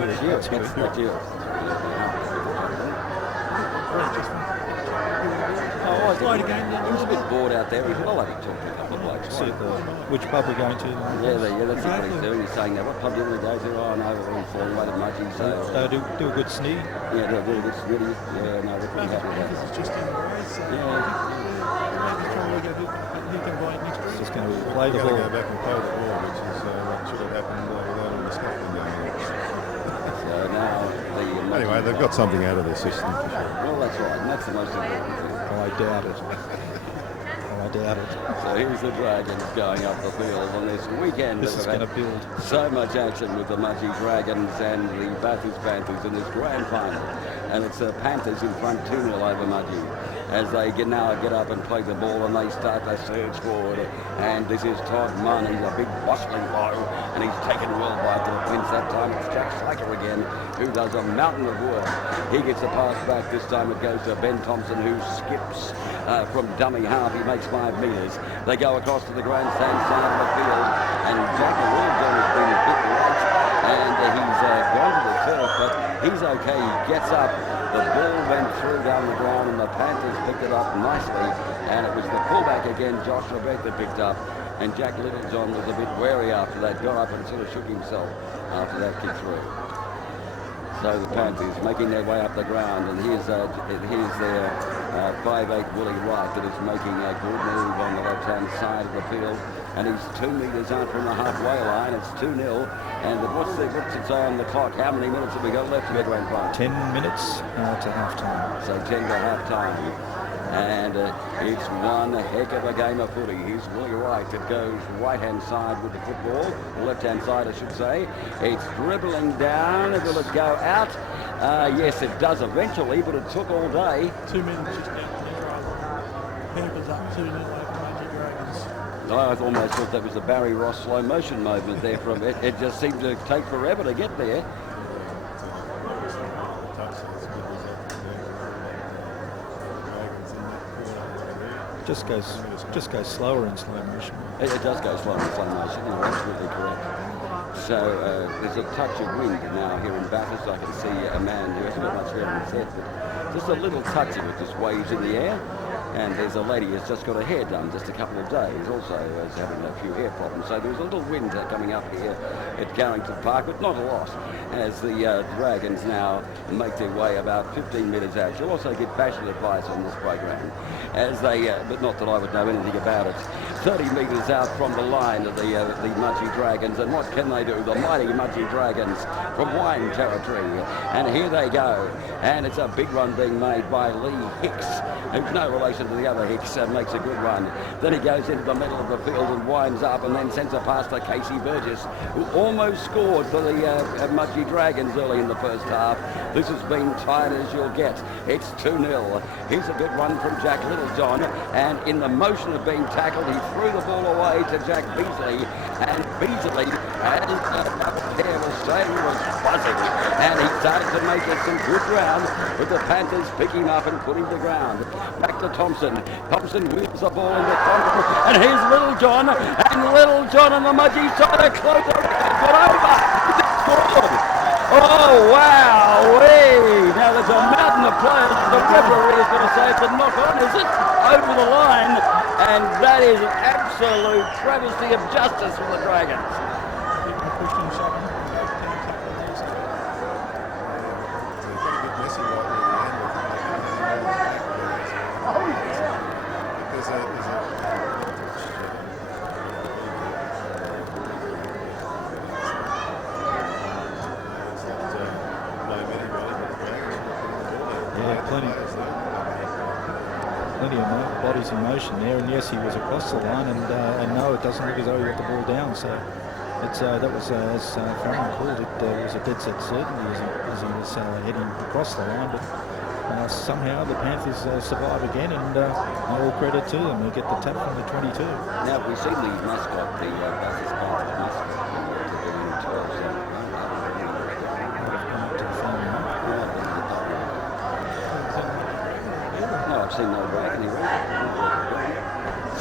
That's you. He was a bit bored out there. He's bloody talking to a couple of blokes. Which pub we're going to? Yeah, that's what he's doing. He's saying that. What pub do you want to go to? Oh, no, we're all falling away to Mudgee. So do a good snee. Yeah, they'll do a good snitty. Yeah, no, they're pretty happy with that. It's just in the race. It's just going to play the ball. Go back and play the ball, which is what should have happened without all the scuffling going on. So now anyway, they've got something out of their system for sure. Well, that's right, and that's the most important thing. I doubt it. I doubt it. So here's the Dragons going up the field on this weekend. This is going to build. So much action with the Mudgee Dragons and the Bathurst Panthers in this grand final. And it's the Panthers in front 2-0 over Mudgee as they now get up and play the ball, and they start to surge forward. And this is Todd Munn. He's a big bustling blow, and he's taken well by the defence that time. It's Jack Slaker again, who does a mountain of work. He gets the pass back. This time it goes to Ben Thompson, who skips from dummy half. He makes 5 metres. They go across to the grandstand side of the field, and Jack Wilson has been a bit late, and he's gone to the turf, but he's okay. He gets up. The ball went through down the ground, and the Panthers picked it up nicely, and it was the fullback again, Josh Lebet, that picked up, and Jack Littlejohn was a bit wary after that, got up and sort of shook himself after that kick through. So the Panthers making their way up the ground, and here's their 5'8" Willie Wright that is making a good move on the left-hand side of the field, and he's 2 metres out from the halfway line. It's 2-0, and what's it say on the clock? How many minutes have we got left to go grand final? 10 minutes to half-time. So 10 to half-time. And it's one heck of a game of footy. Here's Willie Wright that goes right-hand side with the football, left-hand side I should say. It's dribbling down. Will it go out? Yes, it does eventually, but it took all day. 2 minutes just out to the driver. Panthers up 2-0 over Mudgee Dragons. I almost thought that was the Barry Ross slow motion movement there from it. It just seemed to take forever to get there. Just goes slower in slow motion. It does go slower in slow motion. You're absolutely correct. So there's a touch of wind now here in Bathurst. I can see a man who hasn't got much air in his head, but just a little touch of it just waves in the air. And there's a lady who's just got her hair done just a couple of days, also is having a few hair problems. So there's a little wind coming up here at Carrington Park, but not a lot, as the Dragons now make their way about 15 metres out. You'll also get fashion advice on this program, as they, but not that I would know anything about it. 30 metres out from the line of the Mudgee Dragons, and what can they do? The mighty Mudgee Dragons from wine territory, and here they go, and it's a big run being made by Lee Hicks, who's no relation to the other Hicks, makes a good run. Then he goes into the middle of the field and winds up, and then sends a pass to Casey Burgess, who almost scored for the Mudgee Dragons early in the first half. This has been tight as you'll get. It's 2-0. Here's a good run from Jack Littlejohn, and in the motion of being tackled, he threw the ball away to Jack Beasley, and Beasley, as there was saying, was buzzing, and he started to make it some good ground, but the Panthers pick him up and put him to ground. Back to Thompson. Thompson wheels the ball into Thompson, and here's Littlejohn, and the Mudgee side are close. Got over. Scored. Oh, wow. Now there's a mountain of players. The referee is going to say it's a knock on, is it? Over the line. And that is an absolute travesty of justice for the Dragons. Plenty of bodies in motion there, and yes, he was across the line, and no, it doesn't look as though he got the ball down. So it's that was as Farron called it, was a dead set certainty as he was heading across the line. But somehow the Panthers survive again, and all credit to them. They get the tap from the 22. Now we've seen the mascot, the Bathurst Panthers mascot. I've seen no break anyway.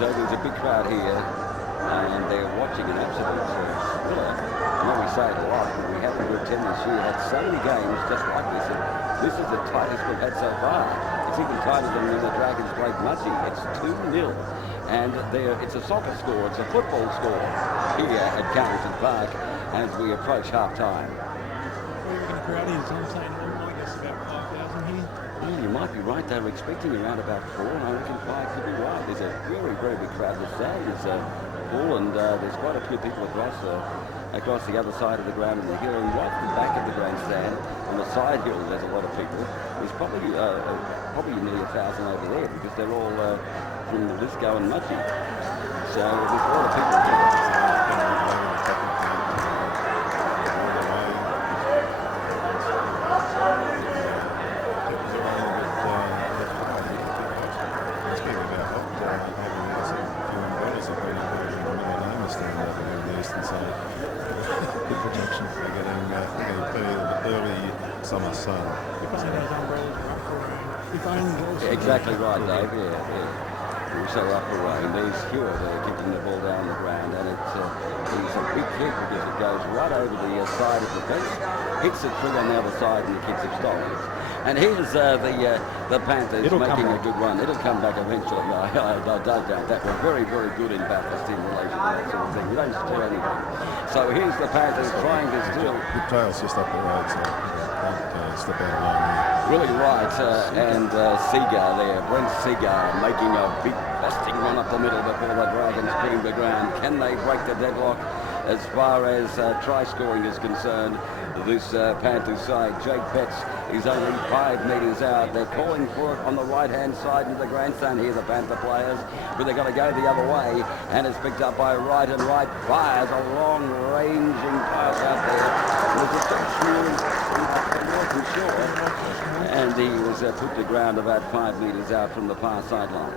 So there's a big crowd here, and they're watching an absolute thriller. I know we say it a lot, but we haven't Group 10 this year had so many games just like this. And this is the tightest we've had so far. It's even tighter than when the Dragons played Mudgee. It's 2-0, and it's a soccer score, it's a football score here at Carrington Park as we approach half-time. What are you going to crowd is? I'm saying, I guess about 5,000 here. Well, you might be right. They were expecting around about 4, and I reckon 5 could be right. There's a very, very big crowd. The sound is full, and there's quite a few people across the other side of the ground in the hill, and right at the back of the grandstand on the side hill. There's a lot of people. There's probably nearly 1,000 over there because they're all from Lithgow and Mudgee. So there's a lot of people here. Summer sun. Exactly right, Dave. Yeah. Also up the rain. There's Hewitt kicking the ball down the ground, and it's a big kick because it goes right over the side of the fence, hits the tree on the other side, and the kids have stolen it. And here's the Panthers making a good run. It'll come back eventually. I don't doubt that. We're very, very good in Bathurst in relation to that sort of thing. We don't steal anything. So here's the Panthers trying to steal. The trail's just up the road, so don't step out of line here. Really right, and Seagar there, Brent Seagar making a big busting run up the middle before the Dragons put him to ground. Can they break the deadlock as far as try scoring is concerned? This Panthers side, Jake Betts is only 5 metres out. They're calling for it on the right-hand side into the grandstand here, the Panther players, but they've got to go the other way, and it's picked up by Wright, and Wright fires a long-ranging pass out there. And he was put to ground about 5 metres out from the far sideline.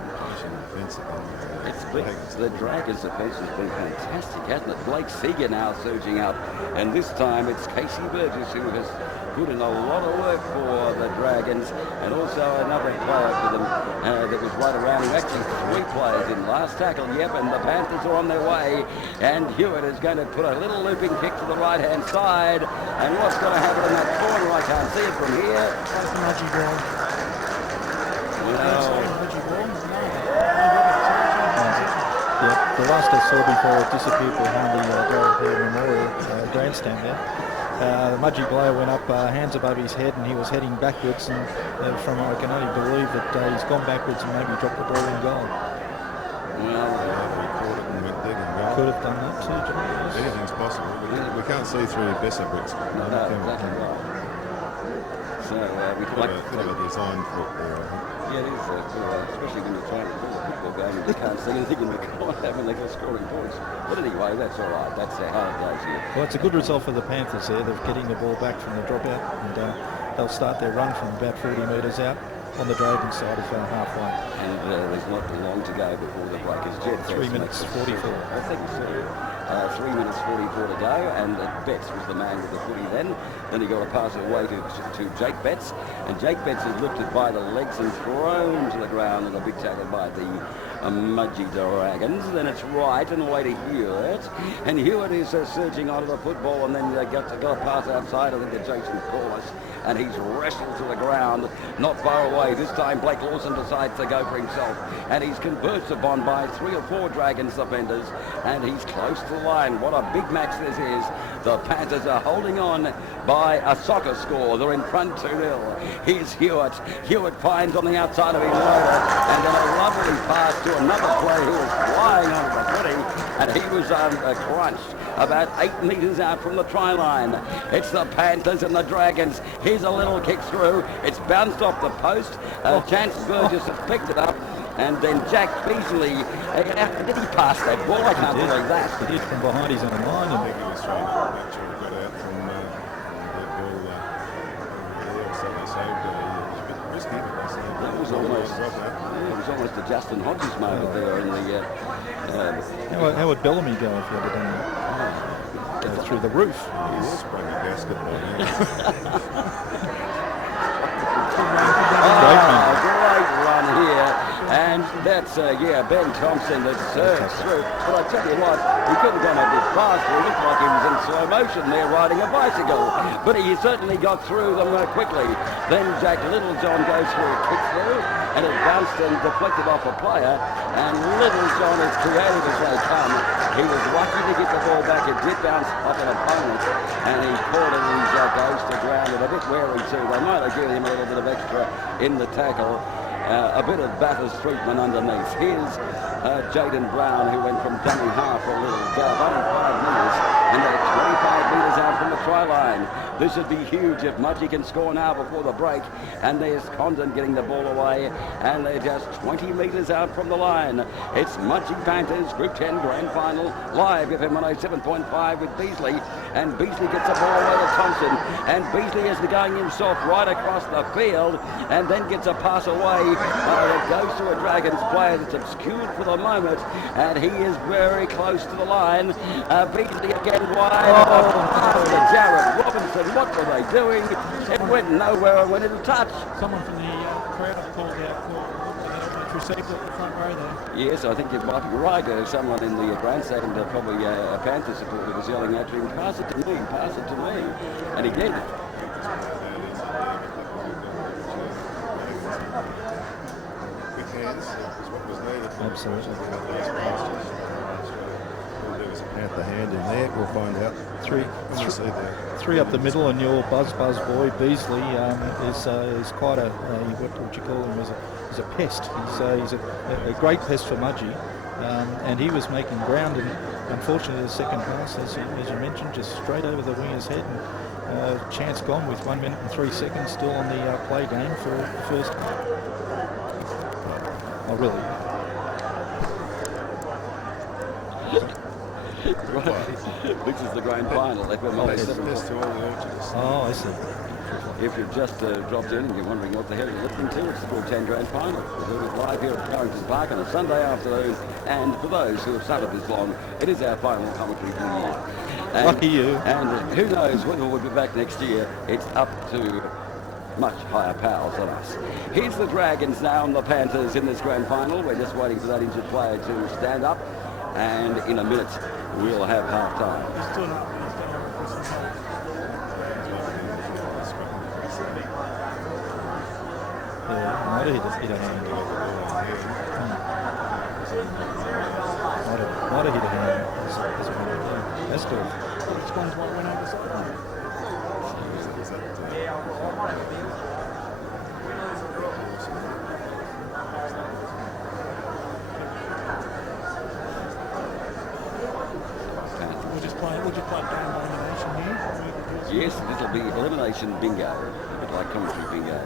The Dragons' defence has been fantastic, hasn't it? Blake Seager now surging up, and this time it's Casey Burgess who has put in a lot of work for the Dragons, and also another player for them that was right around him. Actually 3 players in last tackle, yep, and the Panthers are on their way, and Hewitt is going to put a little looping kick to the right-hand side, and what's going to happen in that corner? I can't see it from here. That's the Mudgee ball. Well, the last I saw before it disappeared behind the Dorothy Memorial grandstand there. The Mudgee player went up, hands above his head, and he was heading backwards. And I can only believe that he's gone backwards and maybe dropped the ball in goal. Well, he caught it and went dead in goal. Could have done that too, John. Anything's possible. We can't see through Besserbricks. No, exactly right. So we Bit of a design flaw there, I think. Yeah, it is, especially when you're trying to do a football game and you can't see anything in the corner when they're scoring points. But anyway, that's all right. That's how it goes here. Well, it's a good result for the Panthers there. They're getting the ball back from the dropout, and they'll start their run from about 40 metres out on the Dragon side of halfway. And there's not long to go before the break is jet. 3 minutes 44. I think so. 3 minutes 44 to go, and Betts was the man with the footy then. Then he got a pass away to Jake Betts, and Jake Betts is lifted by the legs and thrown to the ground in a big tackle by the Mudgee Dragons. Then it's right and away to Hewitt, and Hewitt is surging onto the football, and then they got a pass outside, I think, to Jason Corliss, and he's wrestled to the ground, not far away. This time Blake Lawson decides to go for himself, and he's converged upon by 3 or 4 Dragons defenders, and he's close to the line. What a big match this is. The Panthers are holding on by a soccer score. They're in front 2-0. Here's Hewitt. Hewitt finds on the outside of his loader, and then a lovely pass to another player who was flying onto the footy, and he was crunched about 8 metres out from the try line. It's the Panthers and the Dragons. Here's a little kick through. It's bounced off the post. Chance Burgess has picked it up. And then Jack Beasley, did he pass that ball? I can't believe that. He did from behind his own line. I think he was trying to make sure he got out from that ball there, so they saved it. A bit risky, but they saved it. That was almost a Justin Hodges moment there in the... How would Bellamy go if he had done that? Go through the roof. He's sprung a gasket by now. Great run here, and that's Ben Thompson that serves through. But I tell you what, he could have gone a bit faster. He looked like he was in slow motion there riding a bicycle, but he certainly got through them quickly. Then Jack Littlejohn goes for a kick through, and it bounced and deflected off a player, and Littlejohn, as creative as they come, he was lucky to get the ball back. It did bounce off an opponent, and he caught it and he goes to ground and a bit wary too. They might have given him a little bit of extra in the tackle. A bit of Bathurst treatment underneath. Here's Jaden Brown, who went from dummy half for a little gallop, only 5 metres, and they're 25 metres out from the try line. This would be huge if Mudgee can score now before the break. And there's Condon getting the ball away, and they're just 20 metres out from the line. It's Mudgee Panthers Group 10 Grand Final live FM 107.5 with Beasley, and Beasley gets the ball away to Thompson, and Beasley is going himself right across the field, and then gets a pass away. It goes to a Dragons player that's obscured for the moment, and he is very close to the line. Beasley again wide. Pass to Jared Robinson. What were they doing? It went nowhere and went into touch. Someone from the crowd called out for received it at the front row there. Yes, I think you might be right. Someone in the grandstand, probably a Panther supporter, was yelling out to him, pass it to me, pass it to me. And he did. Absolutely. There was a Panther hand in there. We'll find out. Three up the middle, and your buzz boy Beasley is quite a what would you call him? He's a pest. He's a great pest for Mudgee, and he was making ground, and unfortunately the second pass, as you mentioned, just straight over the winger's head, and chance gone with 1 minute and 3 seconds still on the play game for the first. Oh really? Right. This is the grand final. Oh, I see. If you've just dropped in and you're wondering what the hell you're listening to, it's the Group 10 Grand Final. We're doing it live here at Carrington Park on a Sunday afternoon, and for those who have suffered this long, it is our final commentary for the year. And, lucky you. And who knows whether we'll be back next year. It's up to much higher powers than us. Here's the Dragons now and the Panthers in this grand final. We're just waiting for that injured player to stand up, and in a minute we'll have half time. He's still not. Yeah, no, he doesn't. Might have hit a hand. That's good. Explains why it went over sideline. We'll just play game by elimination here. Yes, this will be elimination bingo, a bit like commentary bingo.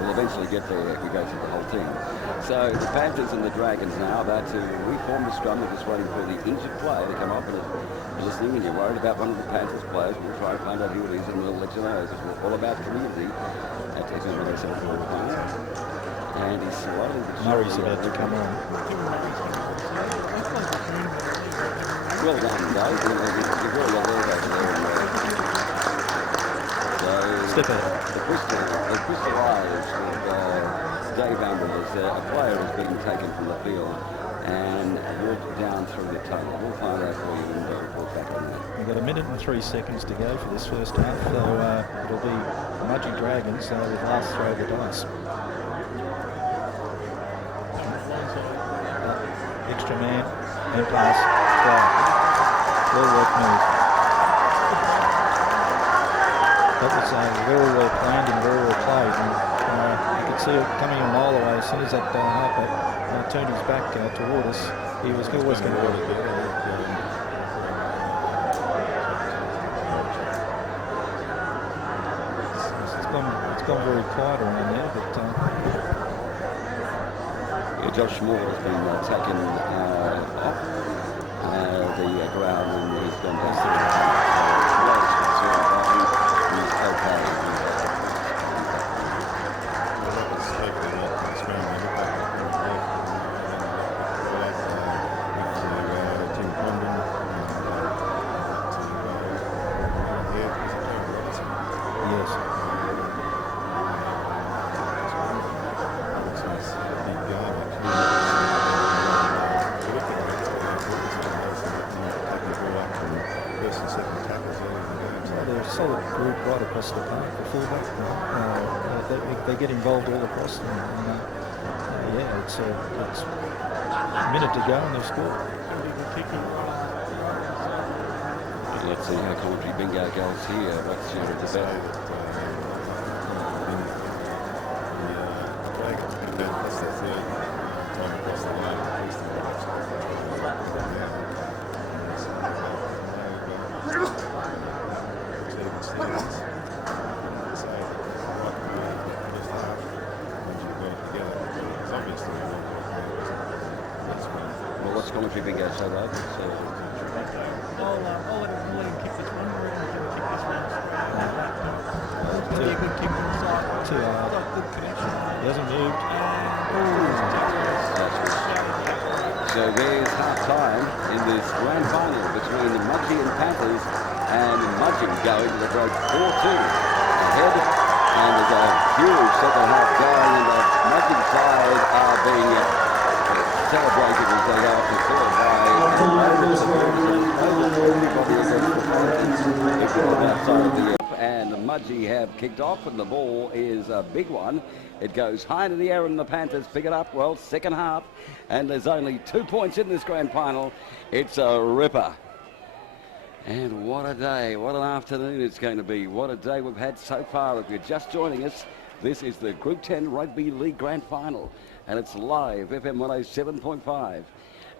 We'll eventually get there if we go through the whole team. So the Panthers and the Dragons now about to reform the scrum. They're just waiting for the injured player to come up, and if you're listening and you're worried about one of the Panthers players, we'll try and find out who it is and we'll let you know, because we're all about community at X107 and he's slowly but Murray's about to come on. Well done, Dave. You've really got there over there. Step out. The crystal eyes with Dave Amber as a player has been taken from the field and walked down through the tunnel. We'll find out for you and report back on that. We've got 1 minute and 3 seconds to go for this first half, so it'll be Mudgee Dragons with last throw of the dice. Extra man and pass. Well work move. That was very well planned and very well played. And, you could see it coming a mile away. As soon as that halfback turned his back toward us, he was always going to do it. It's gone very quiet around there, but Josh Moore has been taken off the ground and he's gone past the he's okay. Solid group right across the park, the fullback. They get involved all across them. Yeah, it's a minute to go and they've scored. Let's see how commentary bingo goes here. What's your debate? That's the third time across the line. Well, what's commentary bingo so far? I'll let him kick this one. We're going to kick this one. Really good kick from the side. Too hard. Got good connection. He hasn't moved. So there's half time in this grand final between the Mudgee and Panthers, and Mudgee going to the break 4-2 ahead, and there's a huge second half going, and the Mudgee side are being celebrated as they go up to third and the Mudgee have kicked off, and the ball is a big one. It goes high into the air and the Panthers pick it up. Well, second half, and there's only 2 points in this grand final. It's a ripper. And what a day, what an afternoon it's going to be. What a day we've had so far. If you're just joining us, this is the Group 10 Rugby League Grand Final, and it's live, FM 107.5.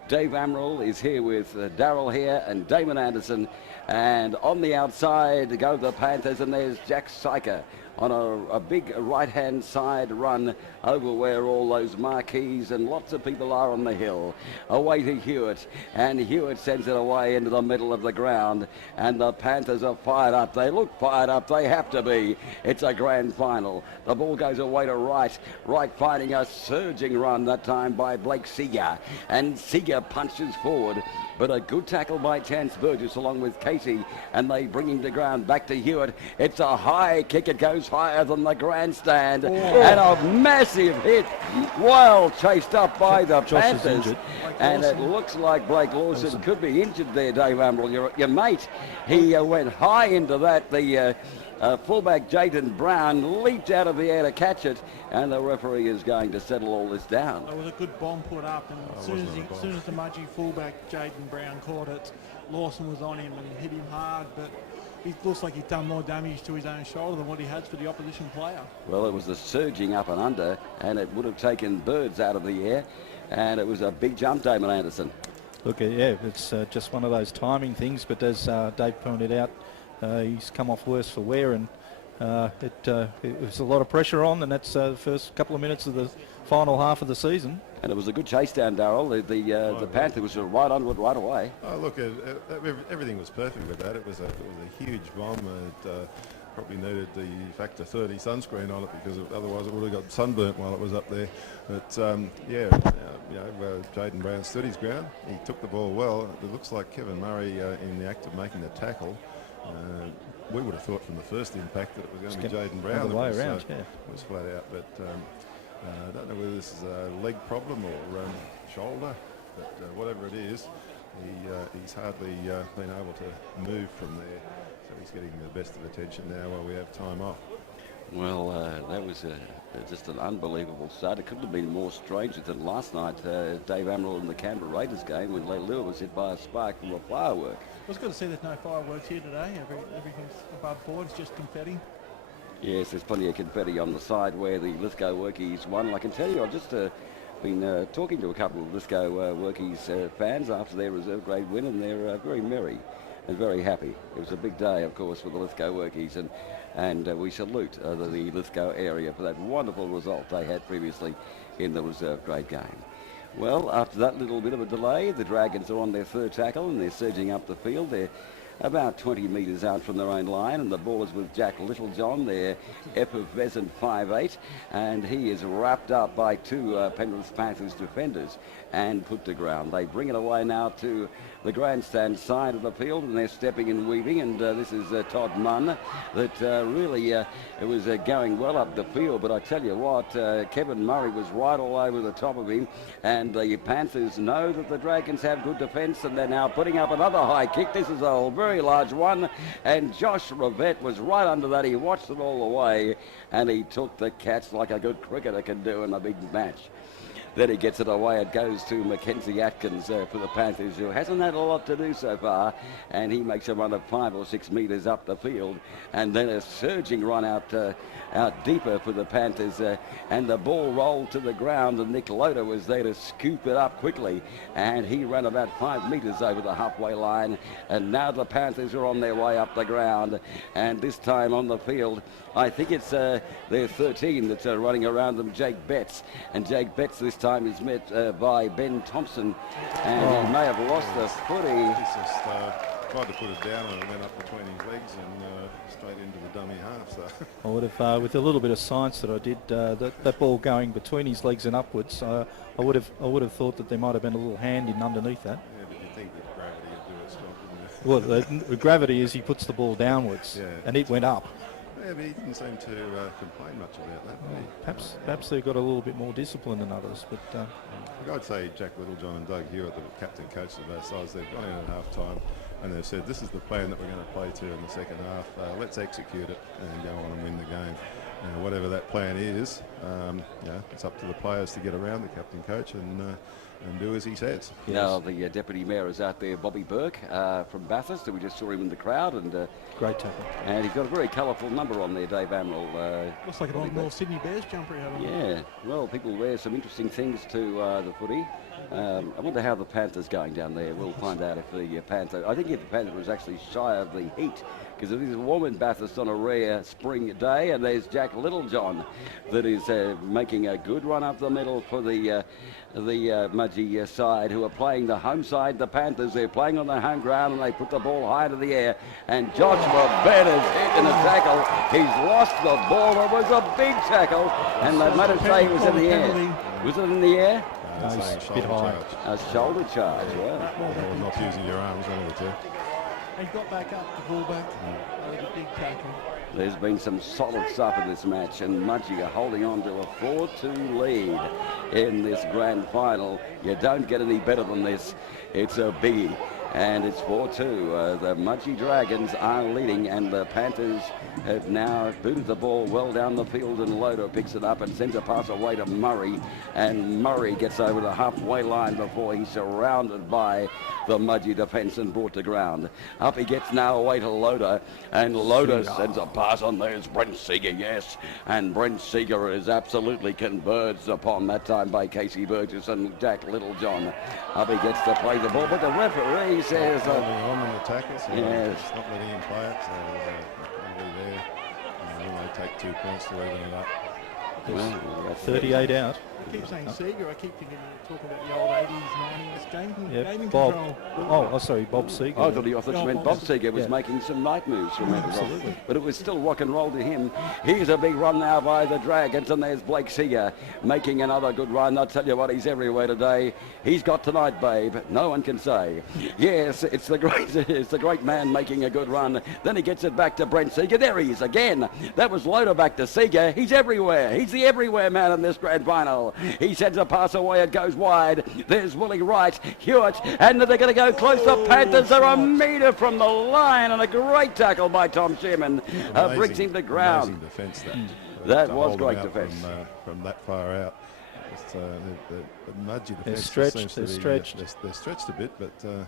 Dave Amaral is here with Darryl here and Damon Anderson, and on the outside go the Panthers, and there's Jack Syker on a big right-hand side run over where all those marquees and lots of people are on the hill. Away to Hewitt, and Hewitt sends it away into the middle of the ground, and the Panthers are fired up. They look fired up. They have to be. It's a grand final. The ball goes away to Wright. Wright finding a surging run that time by Blake Seeger, and Seeger punches forward. But a good tackle by Chance Burgess along with Casey, and they bring him to ground. Back to Hewitt. It's a high kick. It goes goes higher than the grandstand, and a massive hit, well chased up by the Panthers, and it looks like Blake Lawson could be injured there, Dave Umbrell. Your mate, he went high into that. The fullback Jaden Brown leaped out of the air to catch it, and the referee is going to settle all this down. It was a good bomb put up, and as soon as the Mudgee fullback Jaden Brown caught it, Lawson was on him and hit him hard, but it looks like he's done more damage to his own shoulder than what he has for the opposition player. Well, it was the surging up and under, and it would have taken birds out of the air, and it was a big jump, Damon Anderson. Look, yeah, it's just one of those timing things, but as Dave pointed out, he's come off worse for wear, and it was a lot of pressure on, and that's the first couple of minutes of the final half of the season. And it was a good chase down, Darryl. The Panther was right onto it right away. Oh, look, everything was perfect with that. It was a huge bomb. It probably needed the factor 30 sunscreen on it, because otherwise it would have got sunburnt while it was up there. But Jaden Brown stood his ground. He took the ball well. It looks like Kevin Murray, in the act of making the tackle, we would have thought from the first impact that it was going to be Jaden Brown that was flat out. But I don't know whether this is a leg problem or shoulder, but whatever it is, he's hardly been able to move from there. So he's getting the best of attention now while we have time off. Well, that was just an unbelievable start. It couldn't have been more strange than last night, Dave Amaral in the Canberra Raiders game, when Leilua was hit by a spark from a firework. It was good to see there's no fireworks here today. Everything's above board. It's just confetti. Yes, there's plenty of confetti on the side where the Lithgow Workies won. And I can tell you, I've just been talking to a couple of Lithgow Workies fans after their reserve grade win, and they're very merry and very happy. It was a big day, of course, for the Lithgow Workies, and we salute the Lithgow area for that wonderful result they had previously in the reserve grade game. Well, after that little bit of a delay, the Dragons are on their third tackle and they're surging up the field. They're about 20 metres out from their own line, and the ball is with Jack Littlejohn, their effervescent 5'8", and he is wrapped up by two Penrith Panthers defenders and put to ground. They bring it away now to the grandstand side of the field, and they're stepping and weaving, and this is Todd Munn that really it was going well up the field, but I tell you what, Kevin Murray was right all over the top of him, and the Panthers know that the Dragons have good defence, and they're now putting up another high kick. This is a very large one, and Josh Rivette was right under that. He watched it all the way, and he took the catch like a good cricketer can do in a big match. Then he gets it away. It goes to Mackenzie Atkins for the Panthers, who hasn't had a lot to do so far, and he makes a run of 5 or 6 metres up the field, and then a surging run out deeper for the Panthers, and the ball rolled to the ground, and Nick Loader was there to scoop it up quickly, and he ran about 5 metres over the halfway line, and now the Panthers are on their way up the ground, and this time on the field, I think it's their 13 that's running around them, Jake Betts, and Jake Betts this time is met by Ben Thompson, and he may have lost the footy. He's just tried to put it down, and it went up between his legs and straight into the dummy half. So I would have, with a little bit of science that I did, that ball going between his legs and upwards, I would have thought that there might have been a little hand in underneath that. Yeah, but you think that gravity would do its job, wouldn't it? Well, the gravity is he puts the ball downwards, and it went up. Yeah, but he didn't seem to complain much about that. Perhaps they've got a little bit more discipline than others, but I'd say Jack Littlejohn and Doug Hewitt, the captain coach of both sides, they've gone in at half time and they've said this is the plan that we're going to play to in the second half. Let's execute it and go on and win the game. Whatever that plan is, it's up to the players to get around the captain coach and do as he says. Now the Deputy Mayor is out there, Bobby Burke from Bathurst, we just saw him in the crowd, and great tackle. And he's got a very colourful number on there, Dave Amaral. Looks like an old Sydney Bears jumper out of it. Yeah, well, people wear some interesting things to the footy. I wonder how the Panthers going down there. We'll find out if the Panther. I think if the Panther was actually shy of the heat, because it is warm in Bathurst on a rare spring day, and there's Jack Littlejohn that is making a good run up the middle for the Mudgee side, who are playing the home side, the Panthers. They're playing on their home ground, and they put the ball high to the air, and Joshua Bennett is hit in a tackle. He's lost the ball. It was a big tackle, and they might have say it was in the air. Was it in the air? It's a bit high. A shoulder charge, Or not using your arms, one of the two. He got back up, the fullback. That was a big tackle. There's been some solid stuff in this match, and Mudgee are holding on to a 4-2 lead in this grand final. You don't get any better than this. It's a biggie, and it's 4-2. The Mudgee Dragons are leading, and the Panthers have now booted the ball well down the field, and Loader picks it up and sends a pass away to Murray, and Murray gets over the halfway line before he's surrounded by the Mudgee defence and brought to ground. Up he gets now away to Loader, and Loader sends a pass on there. It's Brent Seeger, yes, and Brent Seeger is absolutely converged upon that time by Casey Burgess and Jack Littlejohn. Up he gets to play the ball, but the referee says holding on in the tackle, so yes, it's not letting him play it, so it'll be there. And they take 2 points to even it up. well, 38 out. I keep saying Seeger. I keep thinking talking about the old 80s, 90s gaming Bob. control. Sorry, Bob Seeger. I thought you meant Bob Seeger was Yeah. making some night moves from that as well. Absolutely. But it was still rock and roll to him. Here's a big run now by the Dragons, and there's Blake Seeger making another good run. I'll tell you what, he's everywhere today. He's got tonight, babe. No one can say. Yes, it's the great man making a good run. Then he gets it back to Brent Seeger. There he is again. That was Loader back to Seeger. He's everywhere. He's the everywhere man in this grand final. He sends a pass away. It goes wide. There's Willie Wright, Hewitt, and they're going to go close. The Panthers are a metre from the line, and a great tackle by Tom Sherman brings him to ground. Amazing defence That to was hold great them out defence. from that far out. Just, the Mudgee defence They're stretched, seems to they're be, stretched. They're stretched a bit, but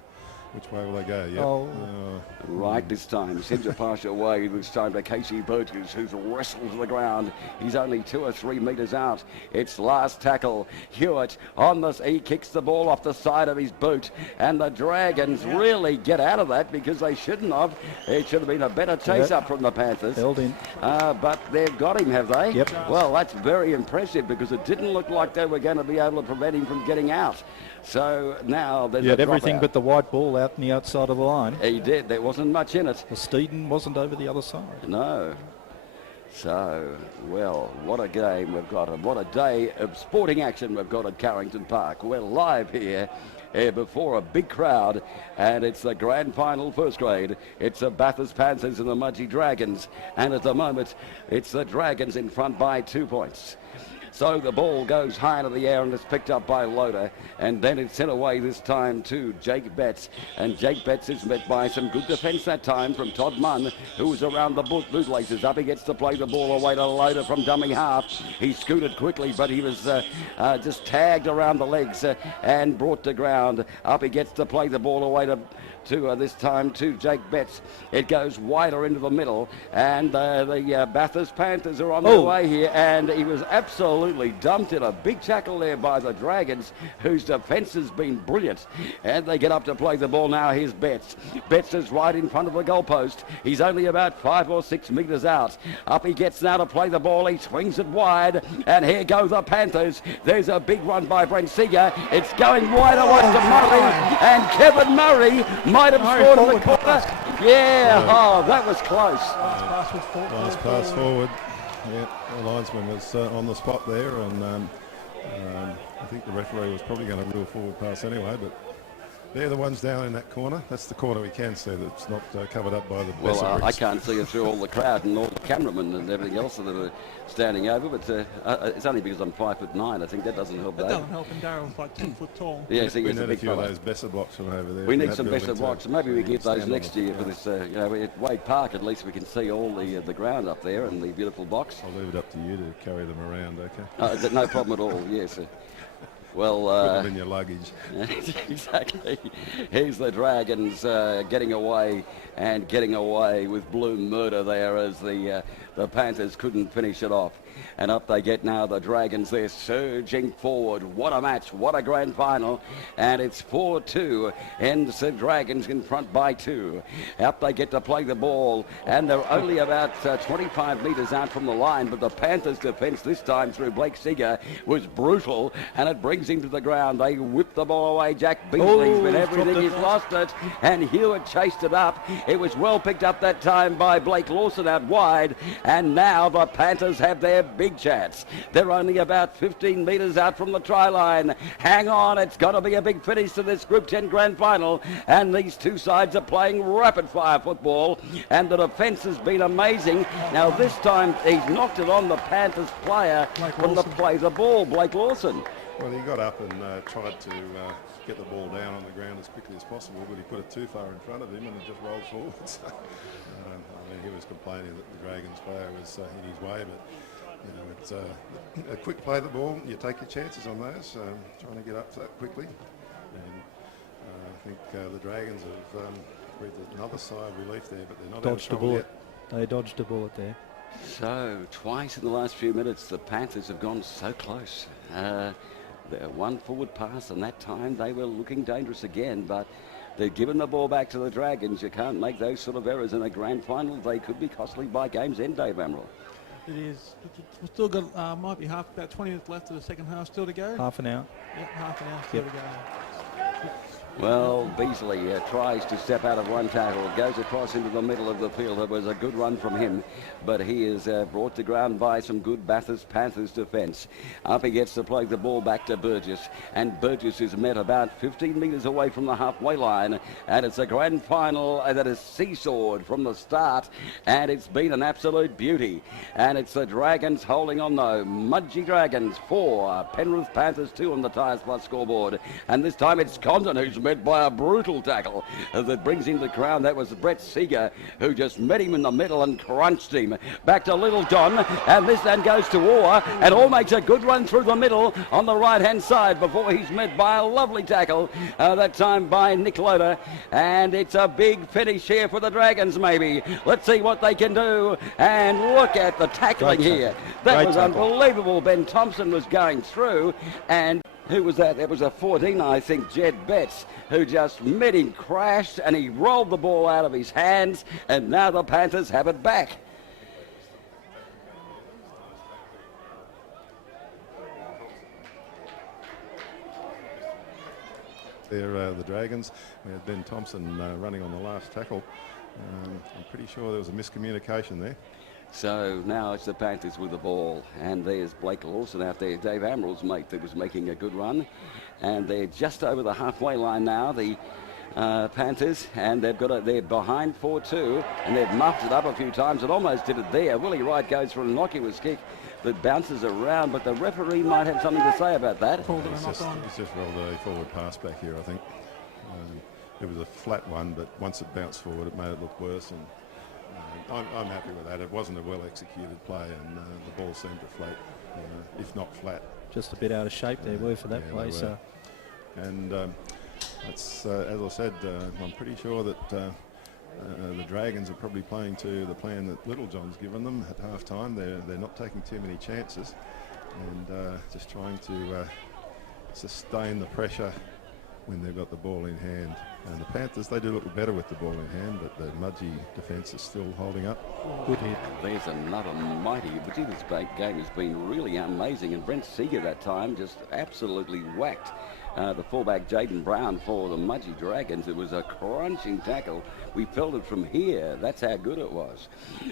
which way will they go? Yep. Right this time, sends a pass away this time to Casey Burgess, who's wrestled to the ground. He's only 2 or 3 metres out. It's last tackle. Hewitt on this, he kicks the ball off the side of his boot, and the Dragons really get out of that because they shouldn't have. It should have been a better chase up from the Panthers. Held in. But they've got him, have they? Yep. Well, that's very impressive because it didn't look like they were going to be able to prevent him from getting out. So now there's You had a drop everything out. but the white ball out on the outside of the line. He did. There wasn't much in it. The Steeden wasn't over the other side. No. So, well, what a game we've got, and what a day of sporting action we've got at Carrington Park. We're live here before a big crowd, and it's the grand final first grade. It's the Bathurst Panthers and the Mudgee Dragons, and at the moment it's the Dragons in front by 2 points. So the ball goes high into the air and is picked up by Loader, and then it's sent away this time to Jake Betts, and Jake Betts is met by some good defence that time from Todd Munn, who was around the bootlaces. Up he gets to play the ball away to Loader from dummy half. He scooted quickly, but he was just tagged around the legs and brought to ground. Up he gets to play the ball away to this time to Jake Betts. It goes wider into the middle, and the Bathurst Panthers are on their way here, and he was absolutely dumped in a big tackle there by the Dragons, whose defence has been brilliant. And they get up to play the ball now. Here's Betts. Betts is right in front of the goalpost. He's only about 5 or 6 metres out. Up he gets now to play the ball. He swings it wide, and here go the Panthers. There's a big run by Brent Seeger. It's going wide away to Murray, and Kevin Murray might have scored in the corner. Yeah, that was close. Last pass forward. Yeah, the linesman was on the spot there, and I think the referee was probably going to do a forward pass anyway, but they're the ones down in that corner. That's the corner we can see that's not covered up by the Well, I bricks. can't see it through all the crowd and all the cameramen and everything else that are standing over, but it's only because I'm 5'9". I think that doesn't help. That doesn't help, and Daryl's like 10 foot tall. Yeah, so We he's a need a big few of fella. those Besser blocks from over there. We from need that some building better too. blocks. Maybe we can get those Stand on next them. year for this. At Wade Park, at least we can see all the ground up there and the beautiful box. I'll leave it up to you to carry them around, okay? No problem at all. Yes. Well, Put them in your luggage. exactly. Here's the Dragons getting away with blue murder there as the Panthers couldn't finish it off. And up they get now, the Dragons. They're surging forward. What a match. What a grand final. And it's 4-2. And the Dragons in front by 2. Up they get to play the ball. And they're only about 25 metres out from the line. But the Panthers' defence this time through Blake Seeger was brutal. And it brings him to the ground. They whip the ball away. Jack Beasley's been everything. He's lost it. And Hewitt chased it up. It was well picked up that time by Blake Lawson out wide. And now the Panthers have their big chance. They're only about 15 metres out from the try line. Hang on, it's got to be a big finish to this Group 10 Grand Final, and these two sides are playing rapid-fire football, and the defence has been amazing. Now this time he's knocked it on the Panthers player from the play the ball, Blake Lawson. Well, he got up and tried to get the ball down on the ground as quickly as possible, but he put it too far in front of him and it just rolled forward. So, I mean, he was complaining that the Dragons player was in his way, but you know, it's a quick play the ball. You take your chances on those, trying to get up that quickly. And I think the Dragons have breathed another sigh of relief there, but they're not Dodged a out of trouble bullet. yet. They dodged a bullet there. So twice in the last few minutes the Panthers have gone so close. One forward pass, and that time they were looking dangerous again, but they've given the ball back to the Dragons. You can't make those sort of errors in a grand final. They could be costly by game's end, Dave Amrell. It is. We've still got, might be about 20 minutes left of the second half still to go. Half an hour. Yep, half an hour still to go. Well, Beasley tries to step out of one tackle, goes across into the middle of the field. It was a good run from him, but he is brought to ground by some good Bathurst Panthers defence. Up he gets to play the ball back to Burgess, and Burgess is met about 15 metres away from the halfway line, and it's a grand final that has seesawed from the start, and it's been an absolute beauty. And it's the Dragons holding on though. Mudgee Dragons 4, Penrith Panthers 2 on the Tyres Plus scoreboard, and this time it's Condon who's met by a brutal tackle that brings him to the ground. That was Brett Seeger who just met him in the middle and crunched him. Back to Little John, and this then goes to Orr, and Orr makes a good run through the middle on the right hand side before he's met by a lovely tackle, that time by Nick Loader, and it's a big finish here for the Dragons maybe. Let's see what they can do, and look at the tackling here. That was unbelievable. Ben Thompson was going through, and who was that? That was a 14, I think, Jed Betts, who just met him, crashed, and he rolled the ball out of his hands, and now the Panthers have it back. They're the Dragons. We had Ben Thompson running on the last tackle. I'm pretty sure there was a miscommunication there. So now it's the Panthers with the ball, and there's Blake Lawson out there, Dave Amrell's mate, that was making a good run, and they're just over the halfway line now, the Panthers, and they're behind 4-2, and they've muffed it up a few times and almost did it there. Willie Wright goes for an innocuous kick that bounces around, but the referee might have something to say about that. He's just rolled a forward pass back here, I think. It was a flat one, but once it bounced forward, it made it look worse. And I'm happy with that. It wasn't a well-executed play, and the ball seemed to float, if not flat. Just a bit out of shape there, were for that play. So. And that's, as I said, I'm pretty sure that the Dragons are probably playing to the plan that Littlejohn's given them at half-time. They're not taking too many chances, and just trying to sustain the pressure when they've got the ball in hand. And the Panthers, they do look better with the ball in hand, but the Mudgee defence is still holding up. Good hit. There's another mighty, but this game has been really amazing, and Brent Seeger that time just absolutely whacked the fullback Jaden Brown for the Mudgee Dragons. It was a crunching tackle. We felt it from here. That's how good it was.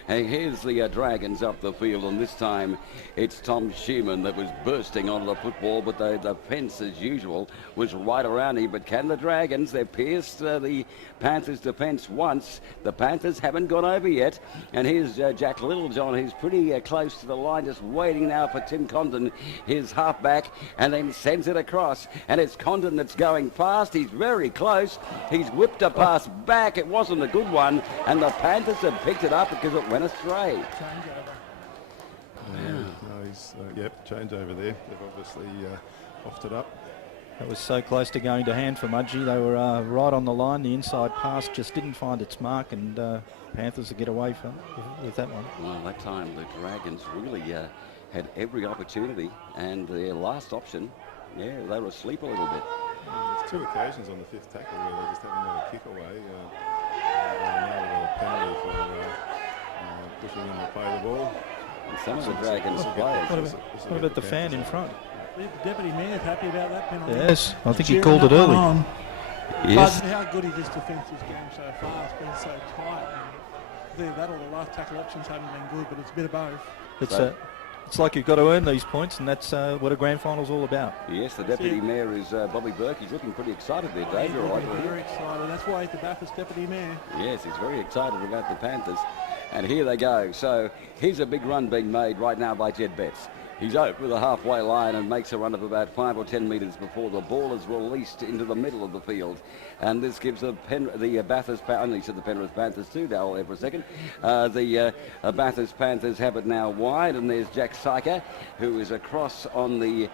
And here's the Dragons up the field, and this time it's Tom Sheeman that was bursting onto the football, but the fence, as usual, was right around him. But can the Dragons? They've pierced the Panthers' defence once. The Panthers haven't gone over yet. And here's Jack Littlejohn, who's pretty close to the line, just waiting now for Tim Condon, his halfback, and then sends it across. And it's Condon that's going fast. He's very close. He's whipped a pass back. It wasn't a good one, and the Panthers have picked it up because it went astray. Change over there. They've obviously offed it up. That was so close to going to hand for Mudgee. They were right on the line. The inside pass just didn't find its mark, and Panthers to get away with that one. Well, that time the Dragons really had every opportunity, and their last option, they were asleep a little bit. There's two occasions on the fifth tackle where they just haven't got a kick away. Now they've got a penalty for pushing them to play the ball. And some of the Dragons players. What about the fan in front? The Deputy Mayor's happy about that penalty. Yes, I think he called it early. Yes. But how good is this defensive game so far? It's been so tight. Either that or the last tackle options haven't been good, but it's a bit of both. It's like you've got to earn these points, and that's what a grand final's all about. Yes, the Deputy Mayor is Bobby Burke. He's looking pretty excited there, Dave. You're right. Very excited. That's why he's the Bathurst Deputy Mayor. Yes, he's very excited about the Panthers. And here they go. So here's a big run being made right now by Jed Betts. He's over the halfway line and makes a run of about 5 or 10 metres before the ball is released into the middle of the field. And this gives the Bathurst, only said the Penrith Panthers too, now there for a second. The Bathurst Panthers have it now wide, and there's Jack Syker, who is across on the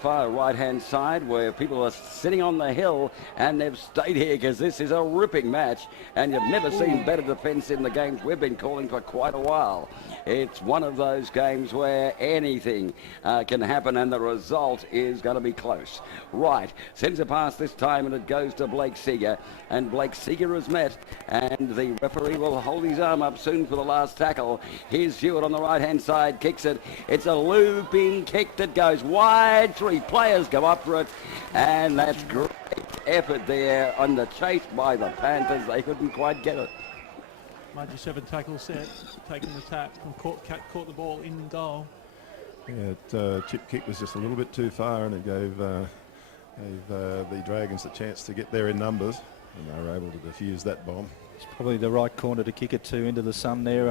far right-hand side where people are sitting on the hill, and they've stayed here because this is a ripping match, and you've never seen better defence in the games we've been calling for quite a while. It's one of those games where anything can happen, and the result is going to be close. Right, sends a pass this time, and it goes to Blake Seeger, and Blake Seeger is met, and the referee will hold his arm up soon for the last tackle. Here's Hewitt on the right-hand side, kicks it. It's a looping kick that goes wide. 3 players go up for it, and that's great effort there on the chase by the Panthers. They couldn't quite get it. Mudgee 7 tackle set, taking the tap, and caught the ball in goal. Yeah, chip kick was just a little bit too far, and it gave the Dragons a chance to get there in numbers, and they were able to defuse that bomb. It's probably the right corner to kick it to into the sun there.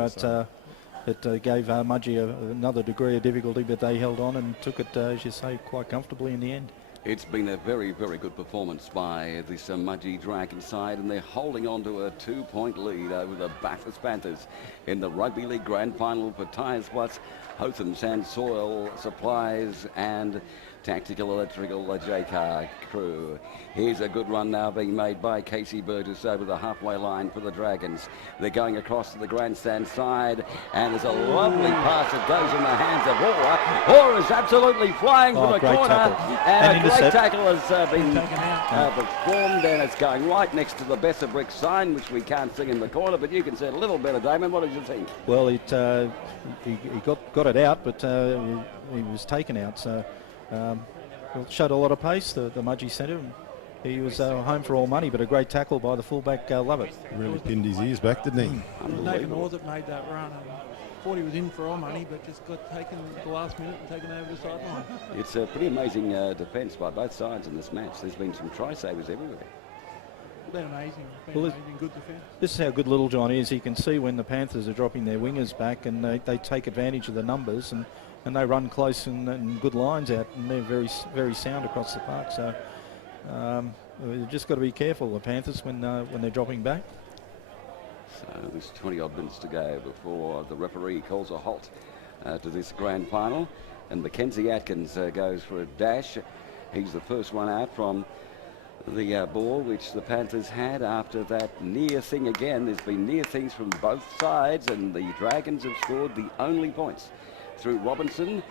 It gave Mudgee another degree of difficulty, but they held on and took it, as you say, quite comfortably in the end. It's been a very, very good performance by this Mudgee Dragon side, and they're holding on to a 2-point lead over the Bathurst Panthers in the Rugby League Grand Final for Tyres Plus, Hotham Sand Soil Supplies and Tactical Electrical J-Car crew. Here's a good run now being made by Casey Burgess over the halfway line for the Dragons. They're going across to the grandstand side, and there's a lovely pass that goes in the hands of Orr. Orr is absolutely flying from the corner, and a great tackle has been performed, and it's going right next to the Besser Brick sign, which we can't see in the corner, but you can see it a little better, Damon. What did you think? Well, he got it out, but he was taken out, so showed a lot of pace, the Mudgee centre. He was home for all money, but a great tackle by the fullback, Lovett. Really pinned his ears back, didn't he? Nathan Orr that made that run. Thought he was in for all money, but just got taken at the last minute and taken over the sideline. It's a pretty amazing defence by both sides in this match. There's been some try-savers everywhere. Been amazing. Good defence. This is how good Little John is. He can see when the Panthers are dropping their wingers back, and they take advantage of the numbers, and they run close and good lines out, and they're very, very sound across the park. So we've just got to be careful, the Panthers, when they're dropping back. So there's 20-odd minutes to go before the referee calls a halt to this grand final, and Mackenzie Atkins goes for a dash. He's the first one out from the ball, which the Panthers had after that near thing again. There's been near things from both sides, and the Dragons have scored the only points through Robinson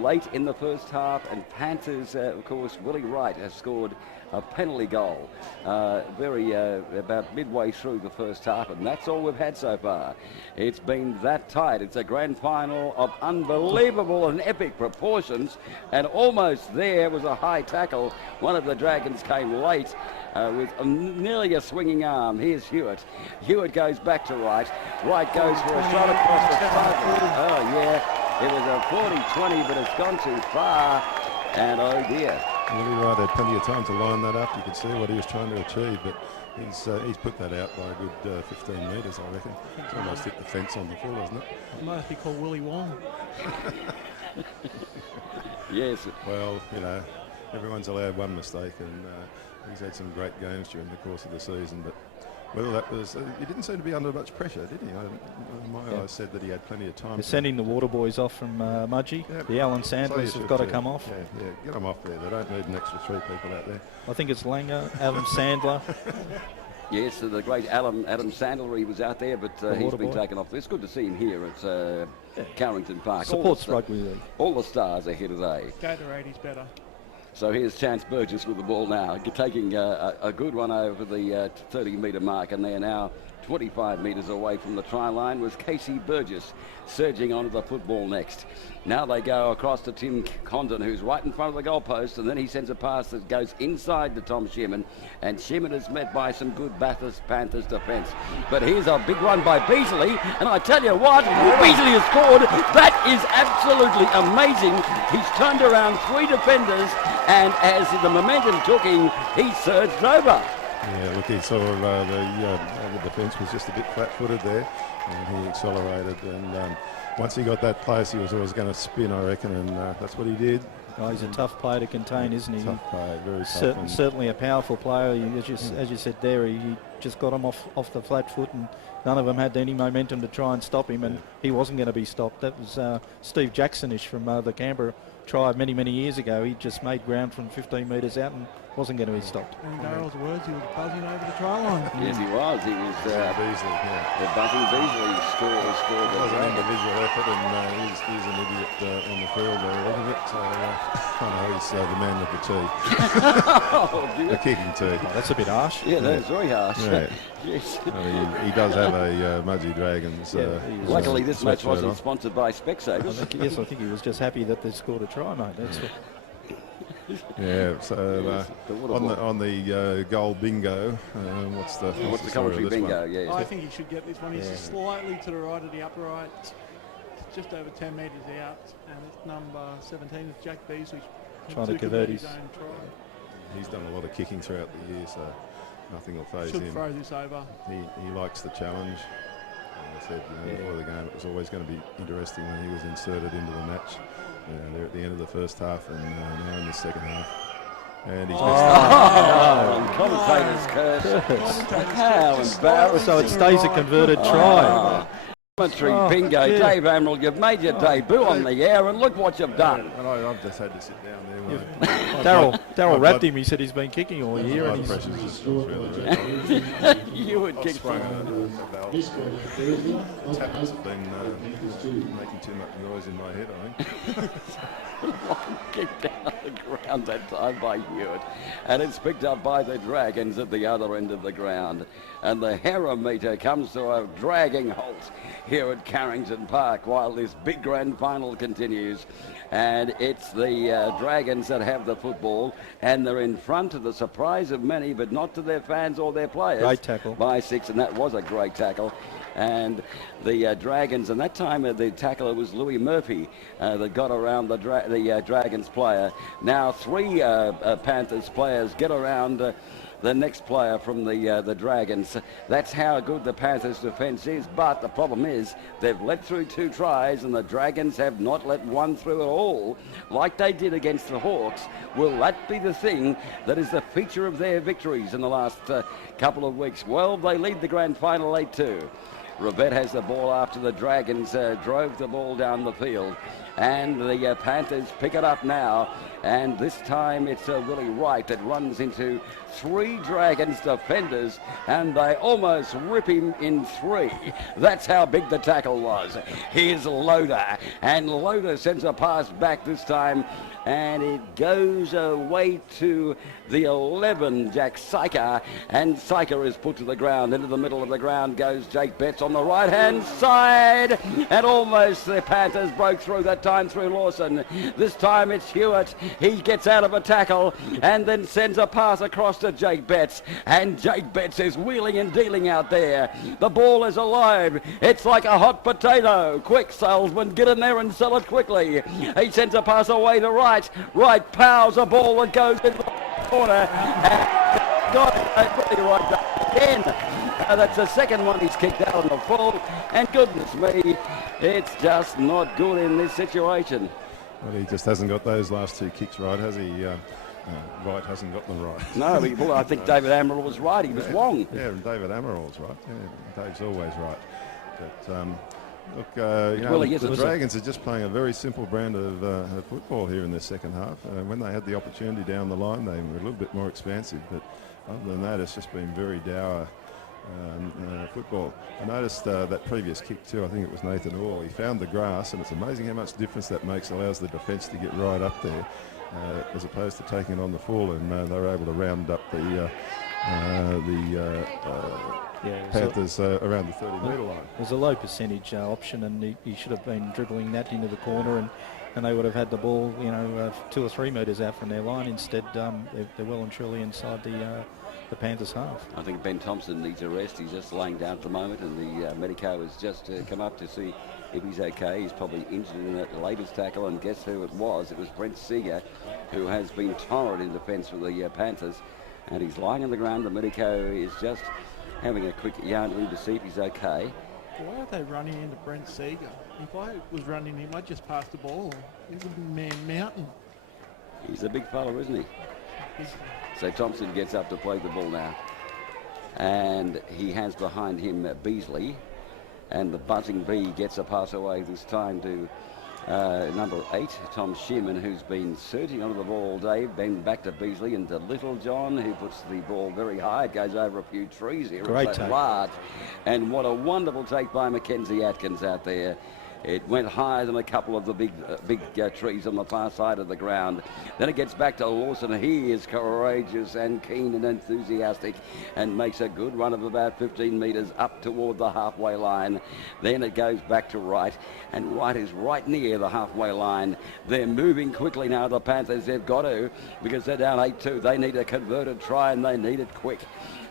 late in the first half, and Panthers, of course, Willie Wright has scored a penalty goal about midway through the first half, and that's all we've had so far. It's been that tight. It's a grand final of unbelievable and epic proportions, and almost there was a high tackle. One of the Dragons came late with nearly a swinging arm. Here's Hewitt. Hewitt goes back to Wright. Wright goes for a shot across the front. Oh yeah, it was a 40-20, but it's gone too far, and oh dear. Willie Wright had plenty of time to line that up. You could see what he was trying to achieve, but he's put that out by a good 15 metres, I reckon. It's almost hit the fence on the full, isn't it? It must be called Willie Wong. Yes. Well, you know, everyone's allowed one mistake, and he's had some great games during the course of the season, but whether that was, he didn't seem to be under much pressure, did he? My eyes said that he had plenty of time. They're sending the water boys off from Mudgee. Yep. The Alan Sandlers have got to come off. Yeah, get them off there. They don't need an extra 3 people out there. I think it's Langer, Adam Sandler. Yes, the great Adam Sandler, he was out there, but he's been taken off. It's good to see him here at Carrington Park. Supports rugby league. All the stars are here today. Gatorade is better. So here's Chance Burgess with the ball now, taking a good one over the 30-metre mark, and they're now 25 metres away from the try line was Casey Burgess, surging onto the football next. Now they go across to Tim Condon, who's right in front of the goalpost, and then he sends a pass that goes inside to Tom Shearman, and Shearman is met by some good Bathurst Panthers defence. But here's a big one by Beasley, and I tell you what, Beasley has scored. That is absolutely amazing. He's turned around 3 defenders, and as the momentum took him, he surged over. Yeah, look, he saw the defence was just a bit flat-footed there, and he accelerated. And once he got that place, he was always going to spin, I reckon, and that's what he did. Oh, he's a tough player to contain, isn't he? Tough player, very tough. Certainly a powerful player. As you said there, he just got him off the flat foot, and none of them had any momentum to try and stop him, and he wasn't going to be stopped. That was Steve Jackson-ish from the Canberra tribe many years ago. He just made ground from 15 metres out and wasn't going to be stopped. In Darrell's words, he was buzzing over the try line. Yes, he was. He was Beasley, yeah. the buzzing Beasley scored. It was an individual effort, and he's an idiot on the field there a little bit. So I know he's the man with the tee. The kicking tee. Oh, that's a bit harsh. Yeah, that's very harsh. Yeah. Yes. Well, he does have a Mudgee Dragons. Luckily, this match sweatshirt wasn't on. sponsored by Specsavers. I think he was just happy that they scored a try, mate. That's what. Yeah, so on the goal bingo, what's the commentary bingo? Yeah, I think he should get this one. He's slightly to the right of the upright, just over 10 metres out, and it's number 17, it's Jack Beasley. Trying to convert his own try. He's done a lot of kicking throughout the year, so nothing will phase him. Should throw this over. He likes the challenge. As I said before the game, it was always going to be interesting when he was inserted into the match. They're at the end of the first half and now in the second half. And he's missed Commentator's curse. How embarrassing. So it stays a converted try. Commentary bingo. yeah. Dave Amrell, you've made your debut on the air, and look what you've done. And I've just had to sit down there. Darrell rapped him. He said he's been kicking all year, and Blood he's pressure's just gone through the roof. You would kick Sprung through. a valve. The tappers have been making too much noise in my head, I think. Kicked down the ground that time by Hewitt, and it's picked up by the Dragons at the other end of the ground, and the Herameter comes to a dragging halt here at Carrington Park while this big grand final continues, and it's the Dragons that have the football, and they're in front, to the surprise of many, but not to their fans or their players. Great tackle by 6, and that was a great tackle. And the Dragons, and that time the tackler was Louis Murphy that got around the Dragons player. Now 3 Panthers players get around the next player from the Dragons. That's how good the Panthers defence is, but the problem is they've let through 2 tries and the Dragons have not let one through at all, like they did against the Hawks. Will that be the thing that is the feature of their victories in the last couple of weeks? Well, they lead the grand final 8-2. Rivette has the ball after the Dragons drove the ball down the field, and the Panthers pick it up now, and this time it's Willie Wright that runs into 3 Dragons defenders, and they almost rip him in 3. That's how big the tackle was. Here's Loader, and Loader sends a pass back this time, and it goes away to the 11, Jack Syker, and Syker is put to the ground. Into the middle of the ground goes Jake Betts on the right-hand side, and almost the Panthers broke through that time through Lawson. This time it's Hewitt. He gets out of a tackle and then sends a pass across to Jake Betts, and Jake Betts is wheeling and dealing out there. The ball is alive. It's like a hot potato. Quick, salesman, get in there and sell it quickly. He sends a pass away to Wright. Wright powers a ball that goes in the corner, and got it really right back again. That's the second one he's kicked out on the full, and goodness me, it's just not good in this situation. Well, he just hasn't got those last 2 kicks right, has he? Wright hasn't got them right. No, well, I think David Amrell was right. He was wrong. Yeah, and David Amaril's right. Yeah, Dave's always right. But look, the Dragons are just playing a very simple brand of football here in the second half. When they had the opportunity down the line, they were a little bit more expansive. But other than that, it's just been very dour football. I noticed that previous kick too. I think it was Nathan Orr. He found the grass, and it's amazing how much difference that makes. Allows the defence to get right up there, as opposed to taking it on the full. And they were able to round up the Yeah, Panthers around the 30-metre line. it was a low percentage option, and he should have been dribbling that into the corner, and they would have had the ball, 2 or 3 metres out from their line. Instead, they're well and truly inside the Panthers half. I think Ben Thompson needs a rest. He's just laying down at the moment, and the medico has just come up to see if he's okay. He's probably injured in that latest tackle, and guess who it was? It was Brent Seeger, who has been torrid in defence for the Panthers, and he's lying on the ground. The medico is just having a quick yarn to him to see if he's okay. Why are they running into Brent Seeger? If I was running him, I'd just pass the ball. He's a man mountain. He's a big fella, isn't he? So Thompson gets up to play the ball now. And he has behind him Beasley. And the buzzing bee gets a pass away this time to number 8, Tom Shearman, who's been surging onto the ball all day. Then back to Beasley and to Little John, who puts the ball very high. It goes over a few trees here. Great It's take. large. And what a wonderful take by Mackenzie Atkins out there. It went higher than a couple of the big trees on the far side of the ground. Then it gets back to Lawson. He is courageous and keen and enthusiastic and makes a good run of about 15 metres up toward the halfway line. Then it goes back to Wright, and Wright is right near the halfway line. They're moving quickly now, the Panthers. They've got to, because they're down 8-2. They need a converted try, and they need it quick.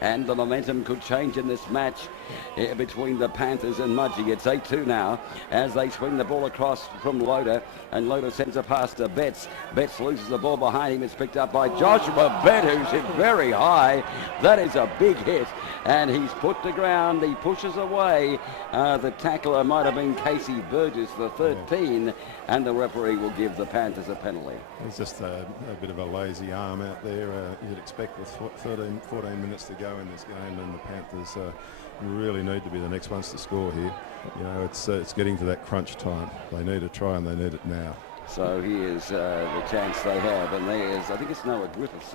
And the momentum could change in this match between the Panthers and Mudgee. It's 8-2 now as they swing the ball across from Loader, and Loader sends a pass to Betts. Betts loses the ball behind him. It's picked up by Joshua Bett, who's hit very high. That is a big hit, and he's put to ground. He pushes away. The tackler might have been Casey Burgess, the 13, and the referee will give the Panthers a penalty. It's just a bit of a lazy arm out there. You'd expect with 14 minutes to go in this game, and the Panthers really need to be the next ones to score here. It's getting to that crunch time. They need a try, and they need it now. So here's the chance they have, and there's, I think it's Noah Griffiths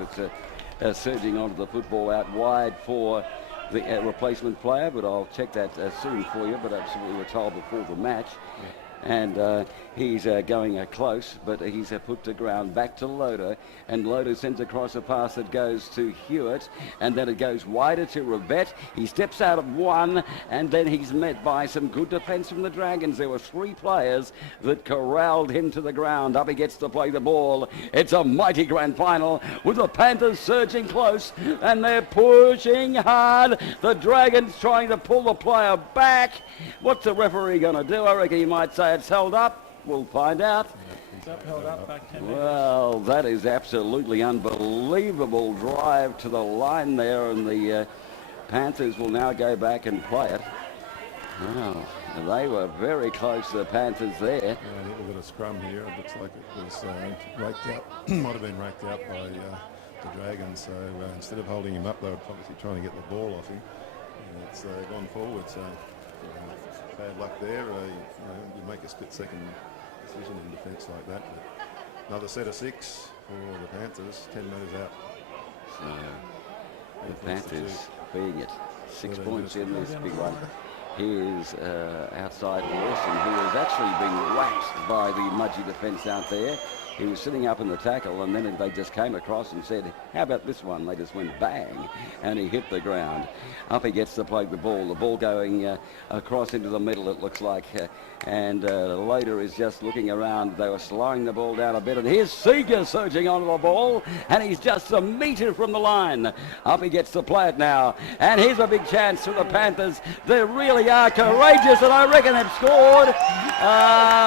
that's surging onto the football out wide for the replacement player, but I'll check that soon for you, but that's what we were told before the match. Yeah. And he's going close, but he's put to ground back to Loader, and Loader sends across a pass that goes to Hewitt, and then it goes wider to Rivette. He steps out of one, and then he's met by some good defence from the Dragons. There were 3 players that corralled him to the ground. Up he gets to play the ball. It's a mighty grand final with the Panthers surging close, and they're pushing hard. The Dragons trying to pull the player back. What's the referee going to do? I reckon he might say it's held up. We'll find out. It's held up back 10 metres. Well, that is absolutely unbelievable drive to the line there, and the Panthers will now go back and play it. Wow, they were very close, the Panthers there. Yeah, a little bit of scrum here. It looks like it was raked out. Might have been raked out by the Dragons. So instead of holding him up, they were obviously trying to get the ball off him. And it's gone forward. So bad luck there. You make a split-second decision in defence like that. But another set of 6 for the Panthers, 10 metres out. So the Panthers being it. 6 points in this big one. Here's outside Lawson, who has actually been whacked by the Mudgee defence out there. He was sitting up in the tackle, and then they just came across and said, how about this one? They just went bang, and he hit the ground. Up he gets to play the ball going across into the middle, it looks like, and Loader is just looking around. They were slowing the ball down a bit, and here's Seeger surging onto the ball, and he's just a metre from the line. Up he gets to play it now, and here's a big chance for the Panthers. They really are courageous, and I reckon they've scored.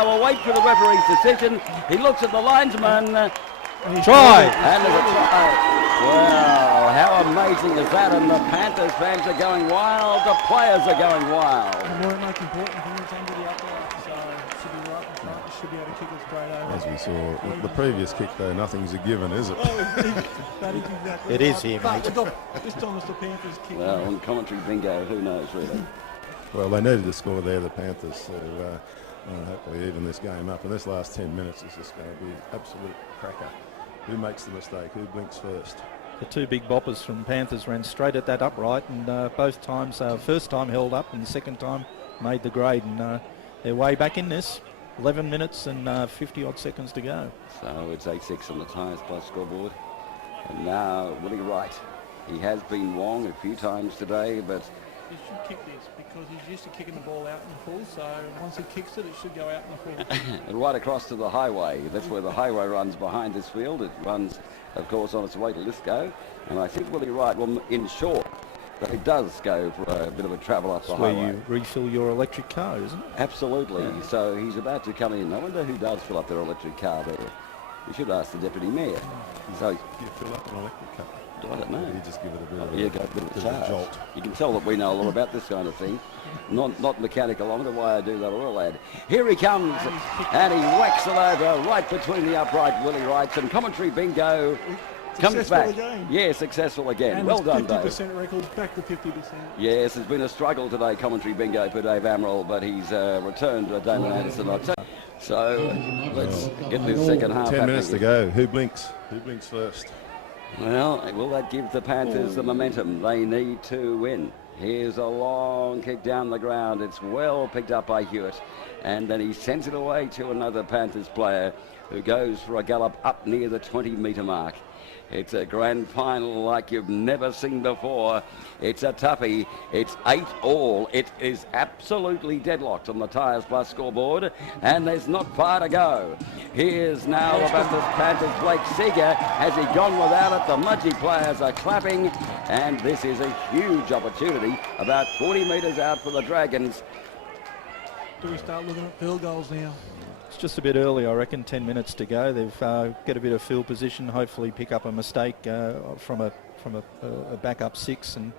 We'll wait for the referee's decision. He looks at the linesman. Try! And there's a try. Well, how amazing is that? And the Panthers fans are going wild. The players are going wild. The most important thing is anybody up there, so it should be right in front. It should be able to kick it straight over. As we saw, the previous kick, though, nothing's a given, is it? That is exactly It is here, mate. This time it's the Panthers kicking. Well, on commentary bingo, who knows, really. Well, they needed to score there, the Panthers, so hopefully even this game up. And this last 10 minutes is just going to be absolute cracker. Who makes the mistake? Who blinks first? The 2 big boppers from Panthers ran straight at that upright, and both times, first time held up, and the second time made the grade, and they're way back in this. 11 minutes and 50-odd seconds to go. So it's 8-6 on the Tyres Plus scoreboard. And now Willie Wright. He has been wrong a few times today, but he should kick this because he's used to kicking the ball out in the full. So once he kicks it, it should go out in the full. And right across to the highway. That's where the highway runs behind this field. It runs, of course, on its way to Lithgow. And I think Willie Wright will ensure that it does go for a bit of a travel up the highway. Where you refill your electric car, isn't it? Absolutely. So he's about to come in. I wonder who does fill up their electric car there. We should ask the deputy mayor. So Do you fill up an electric car? I don't know. You just give it a bit of Yeah, got a bit of a charge. jolt. You can tell that we know a lot about this kind of thing. Not mechanical. I wonder why I do that, oil lad. Here he comes, and he whacks it over right between the upright Willie Wrights, and commentary bingo comes back. Again. Yeah, successful again. And Well it's done, Dave. 50% record back to 50%. Yes, it's been a struggle today, commentary bingo for Dave Amaral, but he's returned to Damon Anderson. So let's get this second half 10 minutes to happening. go. Who blinks? Who blinks first? Well, will that give the Panthers the momentum they need to win? Here's a long kick down the ground. It's well picked up by Hewitt. And then he sends it away to another Panthers player who goes for a gallop up near the 20-metre mark. It's a grand final like you've never seen before. It's a toughie. It's 8-all. It is absolutely deadlocked on the Tyres Plus scoreboard, and there's not far to go. Here's now the Bathurst Panthers' Blake Seeger. Has he gone without it? The Mudgee players are clapping, and this is a huge opportunity, about 40 metres out for the Dragons. Do we start looking at field goals now? It's just a bit early, I reckon. 10 minutes to go. They've got a bit of field position. Hopefully, pick up a mistake from a backup six, and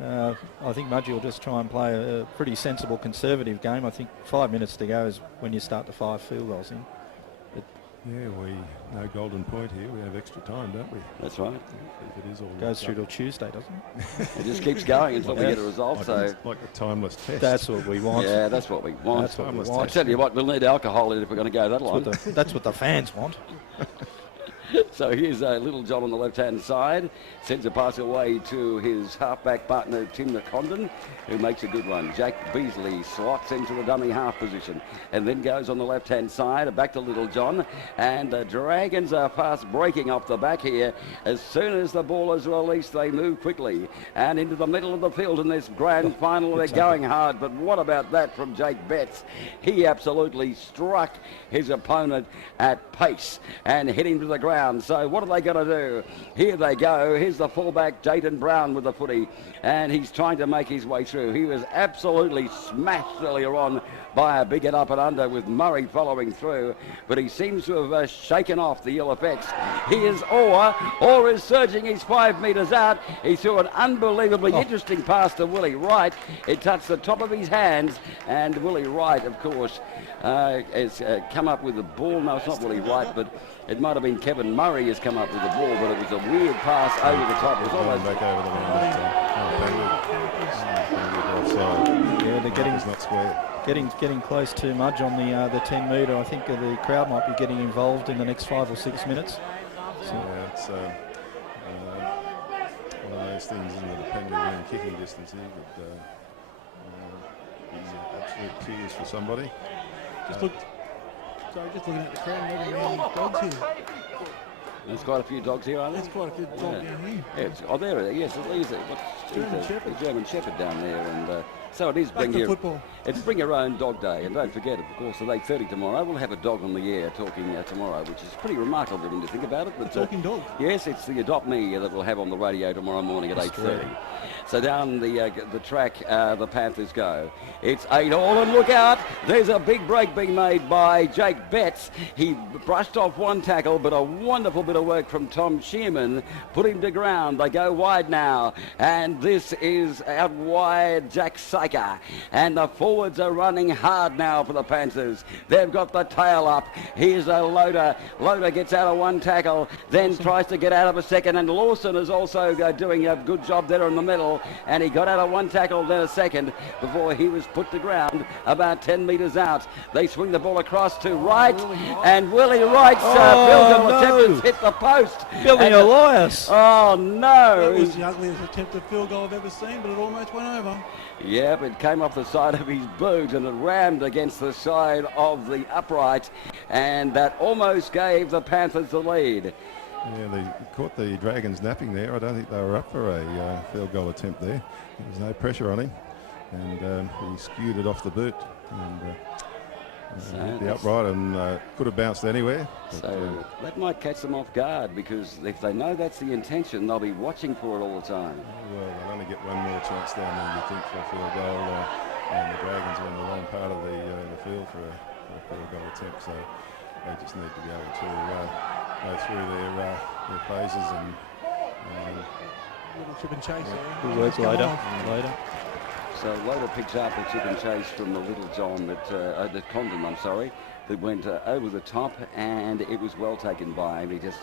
I think Mudgee will just try and play a pretty sensible, conservative game. I think 5 minutes to go is when you start to fire field goals in. Yeah, no golden point here. We have extra time, don't we? That's right. If it is all Goes through till Tuesday, doesn't it? It just keeps going until we get a result. So like a timeless test. That's what we want. yeah, that's what we want. That's what we Timeless I want. tell you what, we'll need alcohol in if we're going to go that long. That's what the fans want. So here's Little John on the left-hand side. Sends a pass away to his halfback partner, Tim Condon, who makes a good one. Jack Beasley slots into the dummy half position and then goes on the left-hand side, back to Little John. And the Dragons are fast breaking off the back here. As soon as the ball is released, they move quickly and into the middle of the field in this grand final. They're going hard, but what about that from Jake Betts? He absolutely struck his opponent at pace and hit him to the ground. So what are they going to do? Here they go. Here's the fullback, Jayden Brown, with the footy, and he's trying to make his way through. He was absolutely smashed earlier on by a big hit up and under with Murray following through, but he seems to have shaken off the ill effects. Here's Orr is surging. He's 5 metres out. He threw an unbelievably interesting pass to Willie Wright. It touched the top of his hands, and Willie Wright, of course, has come up with the ball. No, it's not Willie Wright, but it might have been Kevin Murray has come up with the ball, but it was a weird pass over the top. It was almost back over the line. Yeah, they're getting It's not square. getting close too much on the 10 metre. I think the crowd might be getting involved in the next 5 or 6 minutes. So Yeah, it's one of those things, isn't it? Depending on kicking distance here, but these are absolute tears for somebody. Just looking at the crowd, never many dogs here. There's quite a few dogs here, aren't there? There's quite a good dog down here. Yeah, there. Yes, he's German Shepherd. a German Shepherd down there, and so it is. Back to football. It's Bring Your Own Dog Day, and don't forget, of course, at 8:30 tomorrow, we'll have a dog on the air talking tomorrow, which is pretty remarkable when you think about it. But, Talking dog. Yes, it's the Adopt Me that we'll have on the radio tomorrow morning at 8:30. So down the track, the Panthers go. It's 8-all, and look out! There's a big break being made by Jake Betts. He brushed off one tackle, but a wonderful bit of work from Tom Shearman put him to ground. They go wide now, and this is out wide Jack Saker. And the forwards are running hard now for the Panthers. They've got the tail up. Here's a Loader. Loader gets out of one tackle, then tries to get out of a second, and Lawson is also doing a good job there in the middle, and he got out of one tackle, then a second, before he was put to ground about 10 metres out. They swing the ball across to Wright, and Willie Wright's attempts hit the post. Billy Elias. Oh no! That was the ugliest attempted field goal I've ever seen, but it almost went over. Yep, it came off the side of his boot and it rammed against the side of the upright, and that almost gave the Panthers the lead. Yeah, they caught the Dragons napping there. I don't think they were up for a field goal attempt there. There was no pressure on him. and he skewed it off the boot. And So the upright and could have bounced anywhere. So that might catch them off guard, because if they know that's the intention, they'll be watching for it all the time. Well, they'll only get one more chance down than you think for a field goal, and the Dragons are on the wrong part of the field for a field goal attempt, so they just need to be able to go through their phases and Little chip and chase there. Good work, Come later. on. So Loder picks up a chip and chase from the Little John the Condon, that went over the top, and it was well taken by him. He just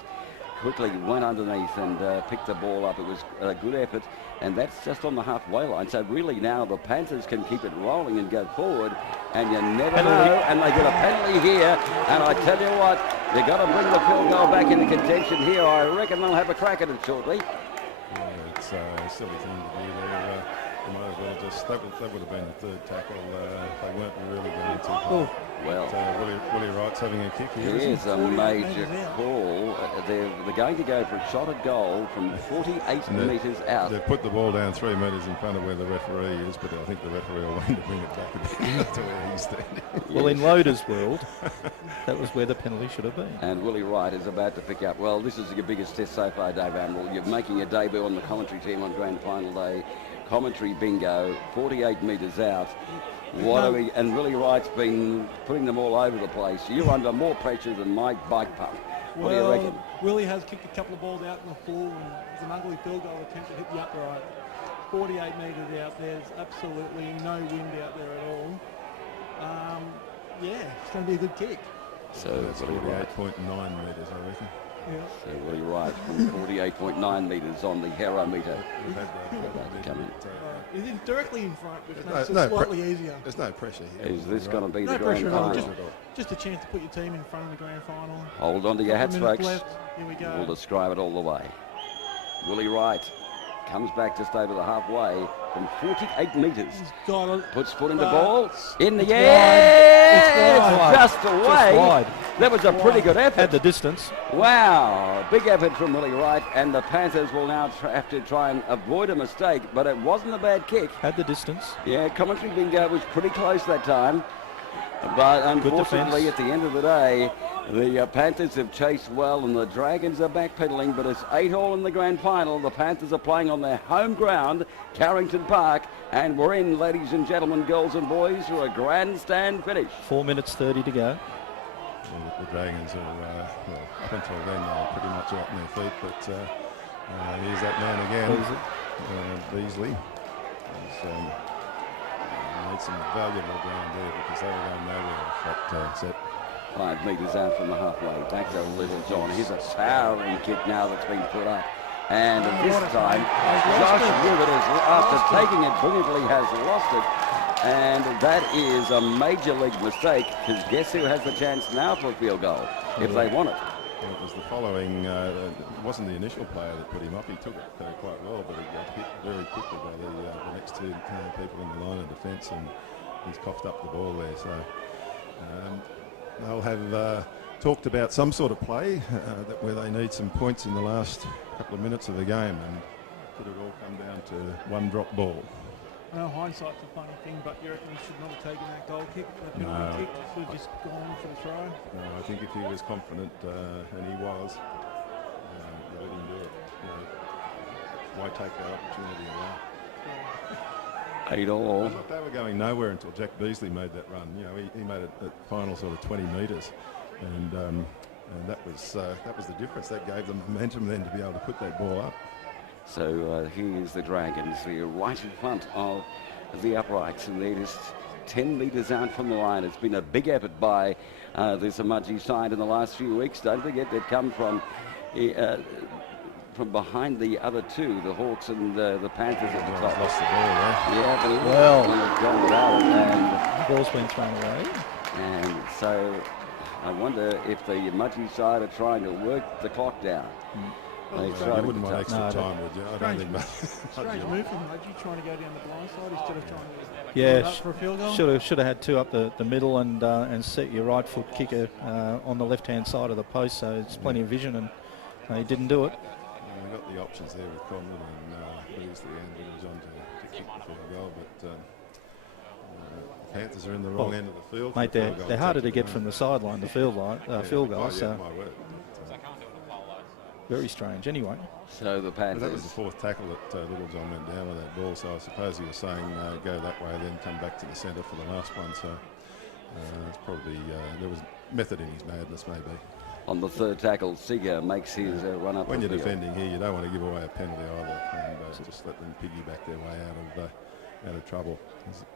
quickly went underneath and picked the ball up. It was a good effort, and that's just on the halfway line. So really now the Panthers can keep it rolling and go forward, and you never know, and they get a penalty here, and I tell you what, they've got to bring the field goal back into contention here. I reckon they'll have a crack at it shortly. it's a silly thing to do there. They might as well just, that would have been the third tackle. They weren't really going to. Well, Willie Wright's having a kick here. here's a major call. They're going to go for a shot at goal from 48 metres out. They've put the ball down 3 metres in front of where the referee is, but I think the referee will want to bring it back a bit to where he's standing. Well, in Loder's world, that was where the penalty should have been. And Willie Wright is about to pick up. Well, this is your biggest test so far, Dave Admiral. You're making a debut on the commentary team on grand final day. Commentary bingo, 48 metres out. And Willie Wright's been putting them all over the place. You're under more pressure than my bike pump. What do you reckon? Willie has kicked a couple of balls out in the floor, and it's an ugly field goal attempt to hit the upright. 48 metres out, there's absolutely no wind out there at all. It's going to be a good kick. So that's 48.9 metres, I reckon. Yeah. So Willie Wright from 48.9 metres on the Herometer. We've had that Come in. He's directly in front, which There's makes it slightly easier. There's no pressure here. Is this going to be No the grand pressure at all. final? Just a chance to put your team in front of the grand final. Hold on to your hats, Minutes folks. left. Here we go. We'll describe it all the way. Willie Wright comes back just over the halfway from 48 metres. He's got it. Puts foot into ball. In the It's air. wide. It's just away. Just wide. That was a pretty good effort. Had the distance. Wow. Big effort from Willie Wright. And the Panthers will now have to try and avoid a mistake. But it wasn't a bad kick. Had the distance. Yeah, commentary bingo was pretty close that time. But unfortunately, at the end of the day, the Panthers have chased well and the Dragons are backpedaling, but it's 8-all in the grand final. The Panthers are playing on their home ground, Carrington Park, and we're in, ladies and gentlemen, girls and boys, for a grandstand finish. 4 minutes 30 to go. The Dragons are, up until then, they were pretty much out on their feet, but here's that man again, Beasley. He's made some valuable ground there because they were going nowhere off that set. 5 metres out from the halfway. Back to Little John. Here's a towering kick now that's been put up. And this time, Josh Rivett, after taking it brilliantly, has lost it. And that is a major league mistake, because guess who has the chance now for a field goal, if they want it? Well, it was the following, it wasn't the initial player that put him up. He took it quite well, but he got hit very quickly by the next two people in the line of defence, and he's coughed up the ball there. So they'll have talked about some sort of play where they need some points in the last couple of minutes of the game, and could it all come down to one drop ball? I know hindsight's a funny thing, but you reckon he should not have taken that goal kick, that penalty kick? Should have just gone for the try? No, I think if he was confident, and he was, let him do it. Why take that opportunity away? 8-all. Look, they were going nowhere until Jack Beasley made that run. He made it at final sort of 20 metres, and that was the difference. That gave them momentum then to be able to put that ball up. So here's the Dragons. They're right in front of the uprights, and they're just 10 metres out from the line. It's been a big effort by this Mudgee side in the last few weeks. Don't forget they've come from behind the other two, the Hawks and the Panthers at the top. Lost the ball there. Yeah, but Well, he's gone without it. And the ball's been thrown away. And so I wonder if the Mudgee side are trying to work the clock down. They You tried wouldn't want extra No, time, would you? I don't think Strange move from Mudgee, trying to go down the blind side instead of trying to put it Yeah, up for a field goal. should have had two up the middle and set your right foot kicker on the left hand side of the post, so it's plenty of vision, and he didn't do it. We've got the options there with Conlon and Beasley and Williams on to kick the field goal, but Panthers are in the wrong end of the field. Mate, they're harder to get from the sideline, the field line, field goal. So my word. very strange. Anyway, So the But that was Panthers. the fourth tackle that Little John went down with that ball, so I suppose he was saying go that way, then come back to the centre for the last one. So it's probably there was method in his madness, maybe. On the third tackle, Seeger makes his run up. When the you're field. defending here, you don't want to give away a penalty either, and just let them piggyback their way out of trouble.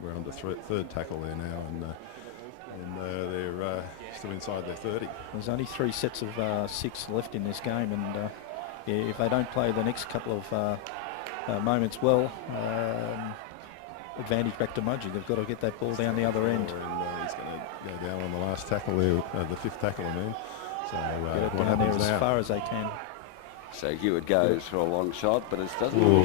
We're on the third tackle there now, and they're still inside their 30. there's only 3 sets of 6 left in this game, and yeah, if they don't play the next couple of moments well, advantage back to Mudgee. They've got to get that ball down the other end. And he's going to go down on the last tackle there, the fifth tackle, I mean. So Get it what down there happens as now? far as they can. So Hewitt goes for a long shot, but it doesn't. Ooh.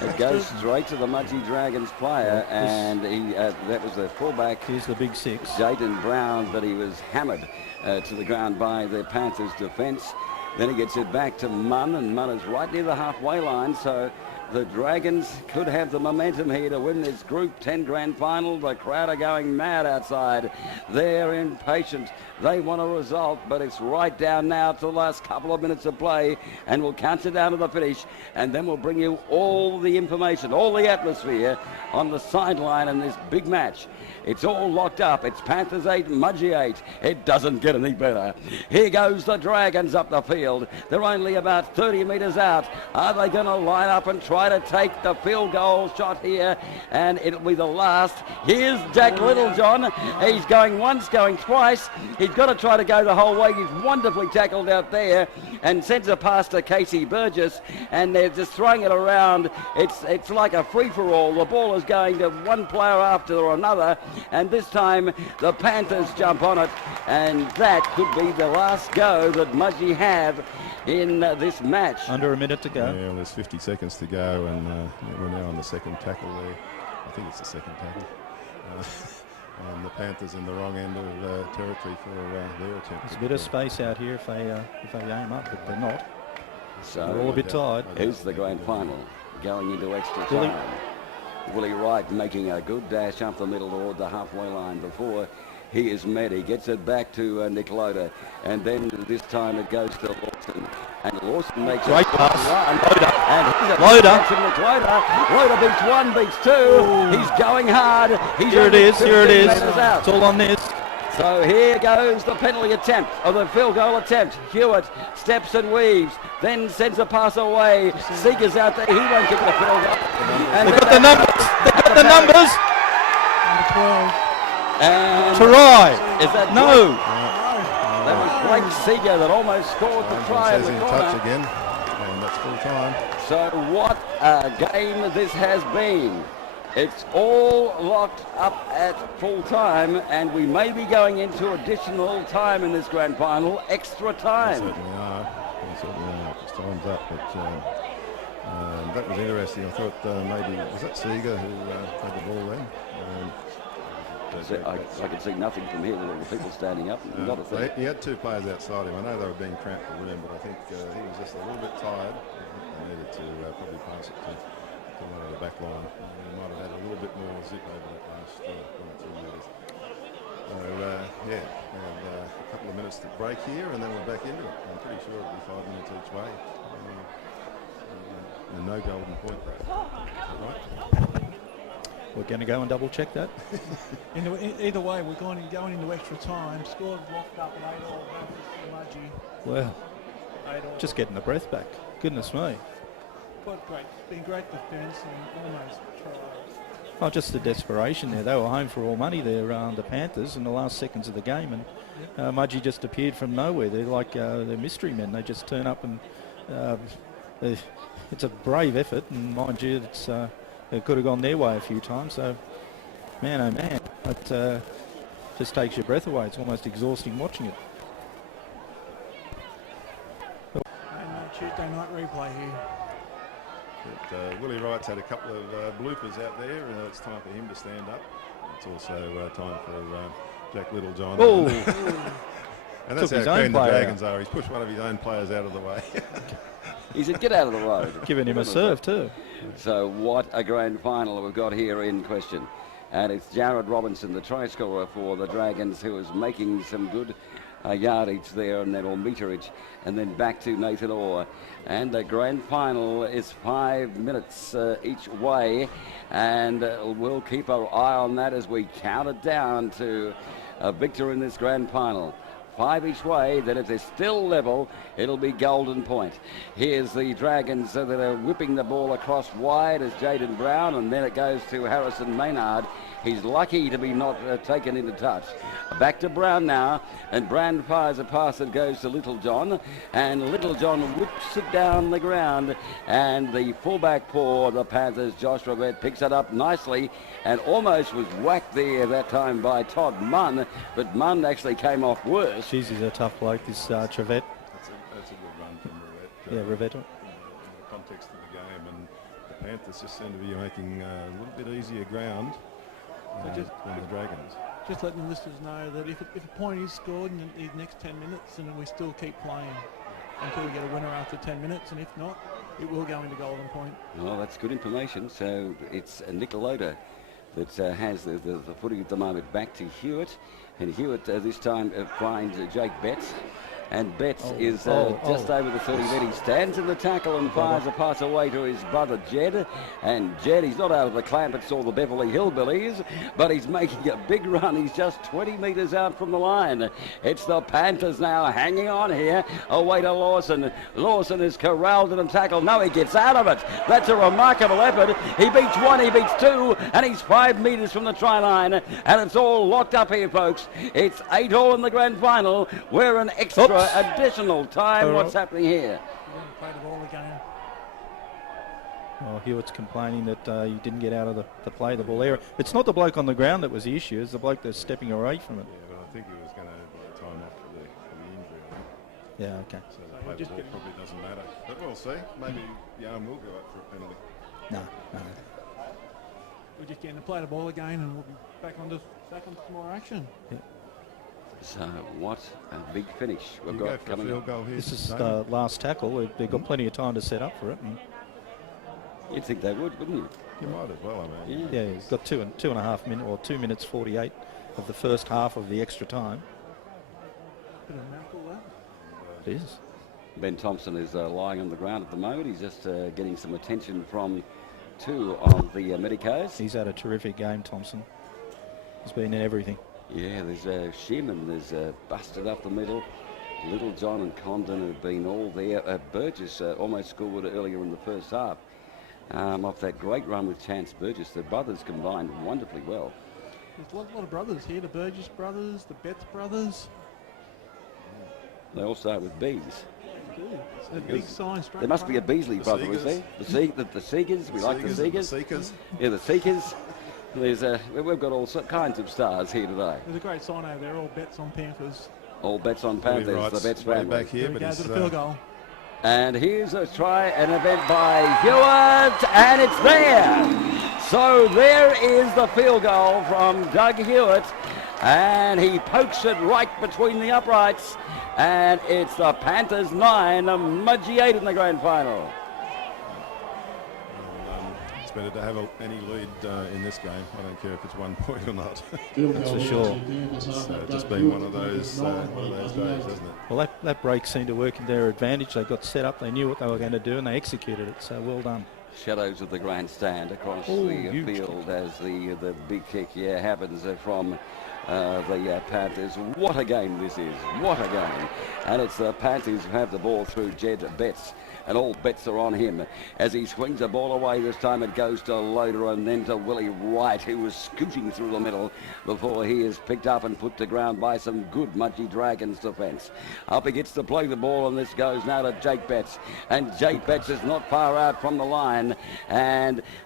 It goes straight to the Mudgee Dragons player, and that was the fullback, Here's the big 6. Jaden Brown, but he was hammered to the ground by the Panthers defence. Then he gets it back to Munn, and Munn is right near the halfway line, so the Dragons could have the momentum here to win this Group 10 Grand Final. The crowd are going mad outside. They're impatient. They want a result, but it's right down now to the last couple of minutes of play, and we'll count it down to the finish, and then we'll bring you all the information, all the atmosphere on the sideline in this big match. It's all locked up. It's Panthers 8, Mudgee 8. It doesn't get any better. Here goes the Dragons up the field. They're only about 30 metres out. Are they going to line up and try to take the field goal shot here? And it'll be the last. Here's Jack Littlejohn. He's going once, going twice. He's got to try to go the whole way. He's wonderfully tackled out there and sends a pass to Casey Burgess, and they're just throwing it around. It's like a free-for-all. The ball is going to one player after another, and this time the Panthers jump on it, and that could be the last go that Mudgee have in this match. Under a minute to go. Yeah, well, there's 50 seconds to go, and we're now on the second tackle there. I think it's the second tackle. And the Panthers in the wrong end of territory for their attempt. There's a bit of space out here if they aim up, but they're not. So They're all a bit tired. here's the grand final going into extra Willie. time. Willie Wright making a good dash up the middle toward the halfway line before he is met. He gets it back to Nick Loader, and then this time it goes to Lawson, and Lawson makes Great a pass. run. Loader. And he's a Loader. catch from Nick Loader. Loader beats 1, beats 2. He's going hard. He's Here it only is, here it 15 is. metres out. It's all on this. So here goes the penalty attempt, or the field goal attempt. Hewitt steps and weaves, then sends a pass away. Seeger's out there. He won't kick the field goal. And They've got the numbers. They've got the numbers. Number 12. And Try. is that No. That was Blake Seeger that almost scored the try in Says the in touch corner. again, and that's full time. So what a game this has been. It's all locked up at full time, and we may be going into additional time in this grand final, extra They time. certainly are. They certainly are. It's time's up, but that was interesting. I thought maybe, was that Seeger who had the ball then? So I could see nothing from here with all the people standing up. Not a thing. He had 2 players outside him. I know they were being cramped with him, but I think he was just a little bit tired. They needed to probably pass it to one of the back line. He might have had a little bit more zip over that last 1 or 2 metres. So, yeah, we have a couple of minutes to break here, and then we're back into it. I'm pretty sure it'll be 5 minutes each way. And no golden point break. Is that right? We're going to go and double check that. Either way, we're going into extra time. Scored locked up at 8-all. Mudgee. Well, 8-all. just getting the breath back. Goodness me. But great. Been great defence and almost tries. Oh, just the desperation there. They were home for all money there, the Panthers, in the last seconds of the game, and Mudgee just appeared from nowhere. They're like they're mystery men. They just turn up, and it's a brave effort, and mind you, it could have gone their way a few times. So, man, oh man, it just takes your breath away. It's almost exhausting watching it. And Tuesday night replay here. But, Willie Wright's had a couple of bloopers out there, and it's time for him to stand up. It's also time for Jack Littlejohn. Oh. And that's Took his how own keen the player Dragons are. He's pushed one of his own players out of the way. He said, get out of the road. Giving him a serve too. So what a grand final we've got here in question. And it's Jared Robinson, the try scorer for the Dragons, who is making some good yardage there and then or meterage, and then back to Nathan Orr. And the grand final is 5 minutes each way, and we'll keep our eye on that as we count it down to a victor in this grand final. 5 each way, then if they're still level, it'll be golden point. Here's the Dragons that are whipping the ball across wide as Jaden Brown, and then it goes to Harrison Maynard. He's lucky to be not taken into touch. Back to Brown now, and Brown fires a pass that goes to Little John, and Little John whips it down the ground, and the fullback for the Panthers, Josh Rivett, picks it up nicely and almost was whacked there that time by Todd Munn, but Munn actually came off worse. Jeez, he's a tough bloke, this Trevette. That's a good run from Rivett. Yeah, Rivett. In the context of the game, and the Panthers just seem to be making a little bit easier ground than the Dragons. Just letting the listeners know that if a point is scored in the next 10 minutes, then we still keep playing until we get a winner after 10 minutes, and if not, it will go into golden point. Well, that's good information. So it's Nicolota that has the footy at the moment. Back to Hewitt, and Hewitt this time finds Jake Betts. And Betts is just over the 30 metre. He stands in the tackle and fires a pass away to his brother Jed. And Jed, he's not out of the Clampets or the Beverly Hillbillies, but he's making a big run. He's just 20 metres out from the line. It's the Panthers now hanging on here. Away to Lawson. Lawson is corralled in a tackle. No, he gets out of it. That's a remarkable effort. He beats one, he beats two, and he's 5 metres from the try line. And it's all locked up here, folks. It's 8-all in the grand final. We're an extra additional time. What's happening here? We're going to play the ball again. Oh, Hewitt's complaining that he didn't get out of the play the ball area. It's not the bloke on the ground that was the issue, it's the bloke that's stepping away from it. Yeah, but I think he was going to have time off for the injury, I think. Yeah, okay. So the play the ball probably doesn't matter. But we'll see. Maybe Yarn will go up for a penalty. No. We're just getting to play the ball again, and we'll be back on some more action. Yeah. So what a big finish we've You got go for coming a field up. goal here. This is the last tackle. They've got plenty of time to set up for it. You'd think they would, wouldn't you? You might as well, I mean. Yeah, he's got 2.5 minutes, or 2 minutes 48 of the first half of the extra time. Bit of a mouthful there. It is. Ben Thompson is lying on the ground at the moment. He's just getting some attention from two of the medicos. He's had a terrific game, Thompson. He's been in everything. Yeah, there's Shim and there's busted up the middle. Little John and Condon have been all there. Burgess almost scored earlier in the first half. Off that great run with Chance Burgess. The brothers combined wonderfully well. There's a lot of brothers here. The Burgess brothers, the Betts brothers. They all start with B's. It's a big sign straight. There must be a Beasley The brother, Seekers. is there? The Seekers. We like the Seekers. The Seekers. Yeah, the Seekers. There's we've got all kinds of stars here today. There's a great sign over there. All bets on Panthers. All bets on Panthers. Wrights The bets way family. back here, Here we but go he's to the field goal. And here's a try, an event by Hewitt, and it's there. So there is the field goal from Doug Hewitt, and he pokes it right between the uprights, and it's the Panthers 9, Mudgee 8 in the grand final. It's better to have any lead in this game. I don't care if it's 1 point or not. That's for sure. It's just been one of those days, hasn't it? Well, that break seemed to work in their advantage. They got set up, they knew what they were going to do, and they executed it. So well done. Shadows of the grandstand across the field as the big kick happens from the Panthers. What a game this is. What a game. And it's the Panthers who have the ball through Jed Betts. And all bets are on him. As he swings the ball away, this time it goes to Loader and then to Willie Wright, who was scooting through the middle before he is picked up and put to ground by some good Mudgee Dragons defence. Up he gets to play the ball, and this goes now to Jake Betts. And Jake Betts is not far out from the line,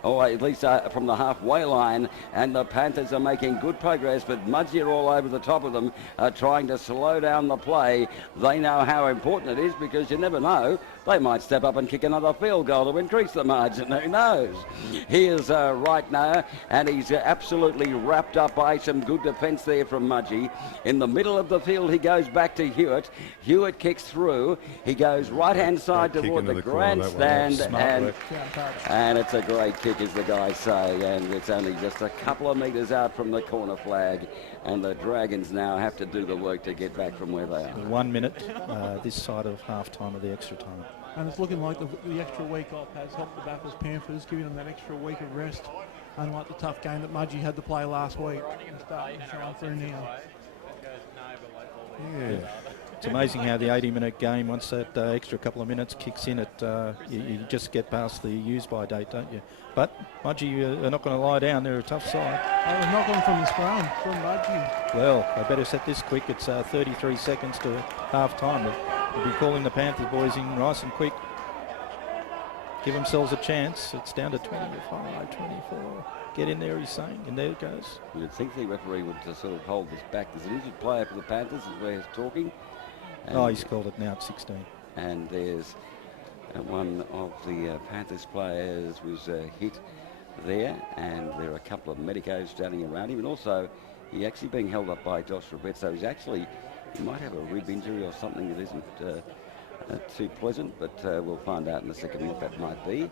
or at least from the halfway line, and the Panthers are making good progress, but Mudgee are all over the top of them, trying to slow down the play. They know how important it is, because you never know they might step up and kick another field goal to increase the margin. Who knows? Here's right now, and he's absolutely wrapped up by some good defence there from Mudgee. In the middle of the field, he goes back to Hewitt. Hewitt kicks through. He goes right-hand side toward the grandstand, and it's a great kick, as the guys say, and it's only just a couple of metres out from the corner flag, and the Dragons now have to do the work to get back from where they are. 1 minute this side of half-time of the extra time. And it's looking like the extra week off has helped the Bathurst Panthers, giving them that extra week of rest, unlike the tough game that Mudgee had to play last week. Starting to shine through now. Yeah. It's amazing how the 80-minute game, once that extra couple of minutes kicks in, you just get past the use-by date, don't you? But Mudgee are not going to lie down. They're a tough side. They were knocking from the scrum from Mudgee. Well, they better set this quick. It's 33 seconds to half-time. We'll be calling the Panthers boys in nice and quick. Give themselves a chance. It's down to 25, 24. Get in there, he's saying, and there it goes. You'd think the referee would sort of hold this back. There's an injured player for the Panthers, is where he's talking. And he's called it now at 16. And there's one of the Panthers players was hit there, and there are a couple of medicos standing around him, and also he actually being held up by Josh Rivett, so he might have a rib injury or something that isn't too pleasant, but we'll find out in a second what that might be.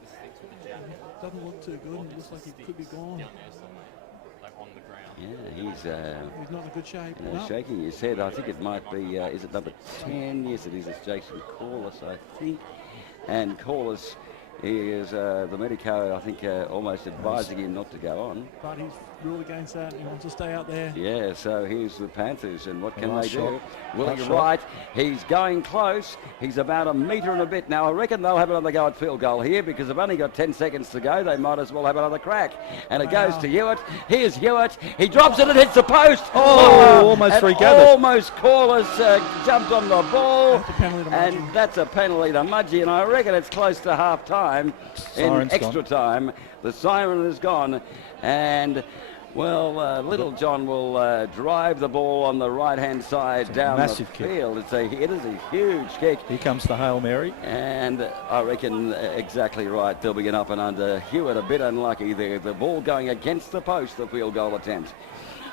Doesn't look too good. It looks like he could be gone. Yeah, he's not in good shape. Shaking his head. I think it might be, is it number 10? Yes, it is. It's Jason Corliss, I think. And Corliss is the medico, I think, almost advising him not to go on. But he's ruled against that. He wants to stay out there. Yeah, so here's the Panthers, and what can they do? Willie Shot. Wright, he's going close. He's about a metre and a bit. Now, I reckon they'll have another go at field goal here because they've only got 10 seconds to go. They might as well have another crack. And it goes to Hewitt. Here's Hewitt. He drops it and hits the post. Almost regathered. Almost Corliss jumped on the ball. That's a penalty to And Mudgee. that's a penalty to Mudgee, and I reckon it's close to half-time. In Siren's extra gone. time, the siren is gone, and well, Little John will drive the ball on the right-hand side down the massive kick. field. It is a huge kick, Here comes the Hail Mary. and I reckon exactly right. There'll be an up and under. Hewitt a bit unlucky there. The ball going against the post, the field goal attempt.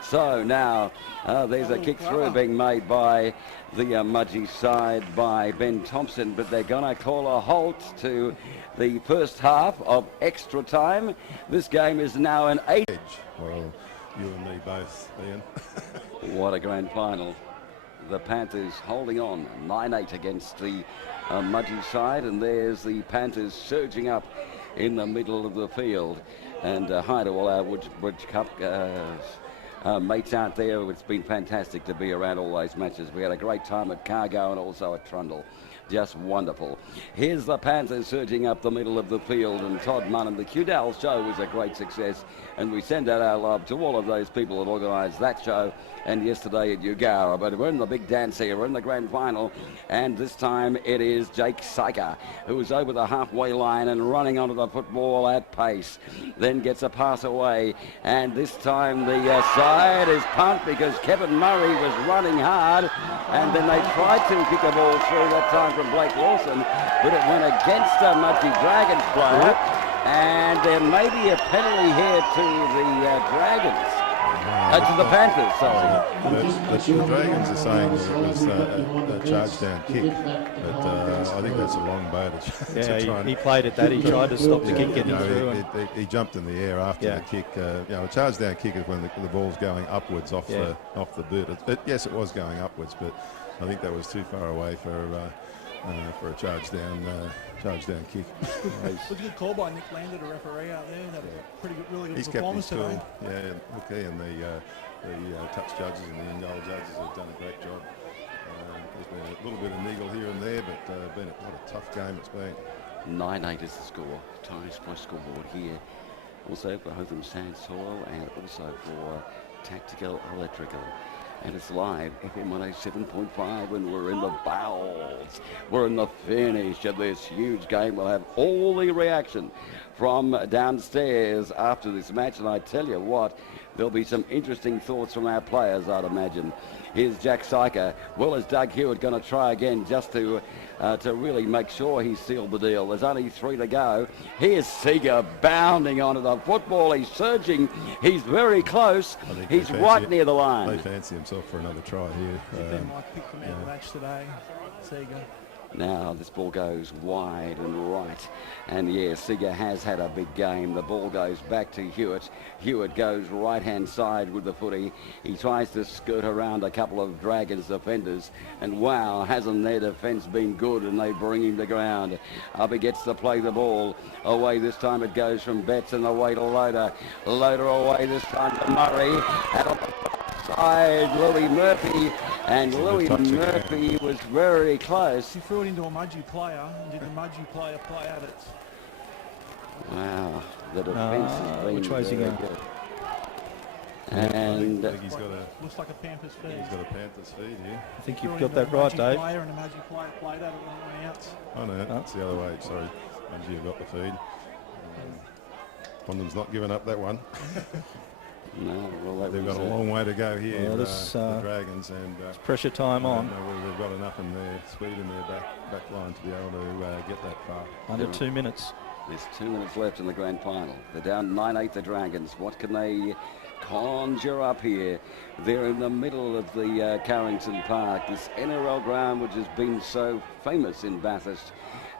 So now there's a kick through being made by the Mudgee side by Ben Thompson, but they're going to call a halt to the first half of extra time. This game is now an 8. Well, you and me both, Ian. What a grand final. The Panthers holding on 9-8 against the Mudgee side, and there's the Panthers surging up in the middle of the field. And hi to all our Woods Cup mates out there. It's been fantastic to be around all those matches. We had a great time at Cargo and also at Trundle. Just wonderful. Here's the Panthers surging up the middle of the field, and Todd Munn. The Qdal show was a great success, and we send out our love to all of those people that organised that show and yesterday at Ugara. But we're in the big dance here. We're in the grand final, and this time it is Jake Syker who's over the halfway line and running onto the football at pace. Then gets a pass away, and this time the side is pumped because Kevin Murray was running hard, and then they tried to kick a ball through that time from Blake Lawson, but it went against a Mudgee Dragons player, and there may be a penalty here to the Dragons. To the Panthers, sorry. The Dragons are saying that it was a charge down kick, but I think that's a long bow to try. He played at that. He tried to stop the kick getting through. He jumped in the air after the kick. A charge down kick is when the ball's going upwards off the boot. Yes, it was going upwards, but I think that was too far away for a charge down kick. It was a good call by Nick Landon, a referee out there. Had a pretty good, really good He's kept his performance today. cool. Yeah, look, he and the touch judges and the in-goal judges have done a great job. There's been a little bit of niggle here and there, but been what a tough game it's been. 9-8 is the score. Ties by scoreboard here. Also for Hotham Sand Soil, and also for Tactical Electrical. And it's live, FM 107.5, and we're in the bowels. We're in the finish of this huge game. We'll have all the reaction from downstairs after this match, and I tell you what, there'll be some interesting thoughts from our players, I'd imagine. Here's Jack Syker. Well, is Doug Hewitt going to try again just to really make sure he's sealed the deal? There's only 3 to go. Here's Seeger bounding onto the football. He's surging. He's very close. He's right near the line. They fancy himself for another try here. They might pick them out of the match today. Seeger. Now this ball goes wide and right, and yeah, Seeger has had a big game. The ball goes back to Hewitt. Hewitt goes right-hand side with the footy. He tries to skirt around a couple of Dragons defenders, and wow, hasn't their defence been good, and they bring him to ground. Up he gets to play the ball. Away this time it goes from Betts and away to Loader. Loader away this time to Murray. And on the side, Louis Murphy. And Louis Murphy was very close. He threw it into a Mudgee player, and did the Mudgee player play at it? Wow, the defence has been which way's he very going? good. And He's got a, Looks like a Panthers feed. he's got a Panthers feed here. I think Threw you've it got into that a right, Mudgee Dave. player, and a Mudgee player played at it when it went out. Oh no, it's the other way. Sorry, Mudgee have got the feed. Condon's not giving up that one. no, well, They've got a long way to go here, Well, this, the Dragons, and Pressure time I on. don't know whether they've got enough in their speed in their back line to be able to get that far. Under 2 minutes. There's 2 minutes left in the grand final. They're down 9-8, the Dragons. What can they conjure up here? They're in the middle of the Carrington Park, this NRL ground which has been so famous in Bathurst.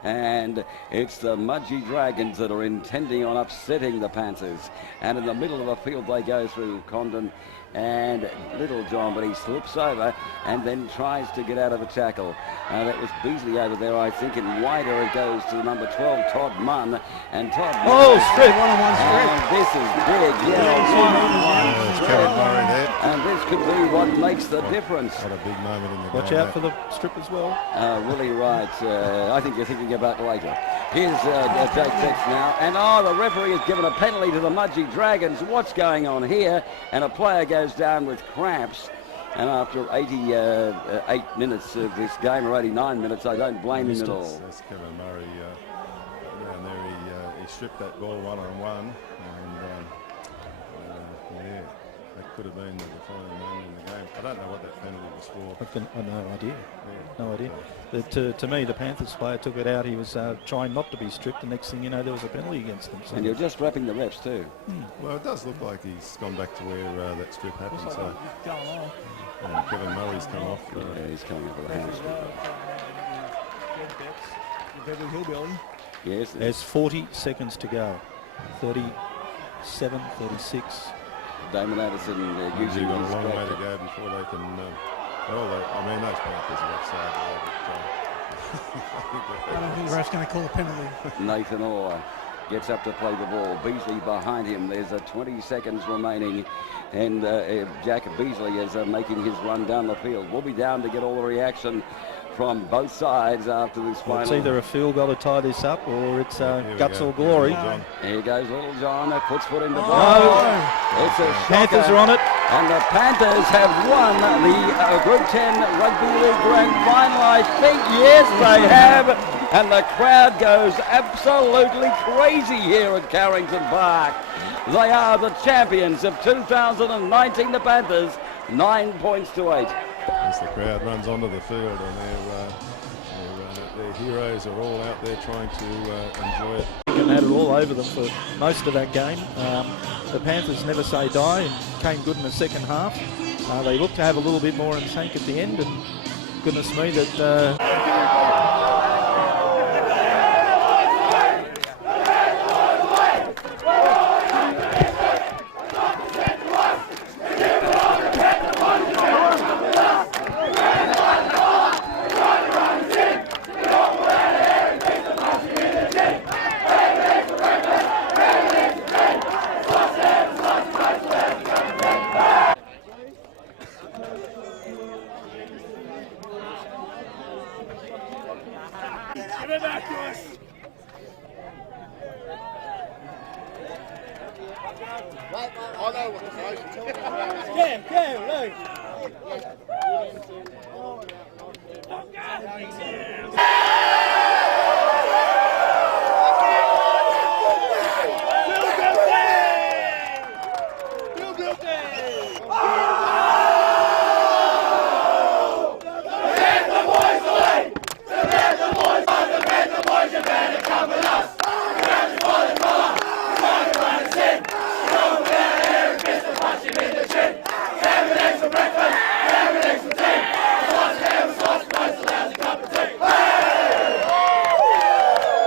And it's the Mudgee Dragons that are intending on upsetting the Panthers. And in the middle of the field they go through Condon and Little John, but he slips over and then tries to get out of the tackle. That was Beasley over there, I think, and wider it goes to number 12, Todd Munn. And Todd Munn. Oh, strip! One-on-one strip. And this is big, There's Kevin Murray there. And this could be what makes the difference. What a big moment in the Watch game. out for the strip as well. Willie Wright, I think you're thinking about later. Here's Jake Betts now. And the referee has given a penalty to the Mudgee Dragons. What's going on here? And a player goes down with cramps. And after 88 minutes of this game, or 89 minutes, I don't blame him at all. That's Kevin Murray down there. He stripped that ball one-on-one, and yeah, that could have been the defining moment in the game. I don't know what that penalty was for. I've no idea. Yeah. No idea. To me, the Panthers player took it out. He was trying not to be stripped. The next thing you know, there was a penalty against him. So. And you're just wrapping the refs too. Well, it does look like he's gone back to where that strip happened. Looks like So it's going on. Kevin Murray's come off. Yeah, he's coming up with a hand strip. The Beverly Hillbilly. Yes, There's 40 seconds to go. 37, 36. Damon Addison Mudgee using got his a long way to back. go before they can. I mean, those Panthers are offside. I don't think the ref's going to call a penalty. Nathan Orr gets up to play the ball. Beasley behind him. There's 20 seconds remaining. And Jack Beasley is making his run down the field. We'll be down to get all the reaction from both sides after this Well, it's final. either a field goal to tie this up, or it's Here we guts go. or glory. No. Here goes Little John. Puts foot in the ball. No. It's a Panthers shocker. are on it. And the Panthers have won the Group 10 Rugby League Grand Final. I think, yes, they have. And the crowd goes absolutely crazy here at Carrington Park. They are the champions of 2019, the Panthers, 9 points to 8. As the crowd runs onto the field, and their heroes are all out there trying to enjoy it. And had it all over them for most of that game. The Panthers never say die and came good in the second half. They looked to have a little bit more in the tank at the end, and goodness me that... I know what the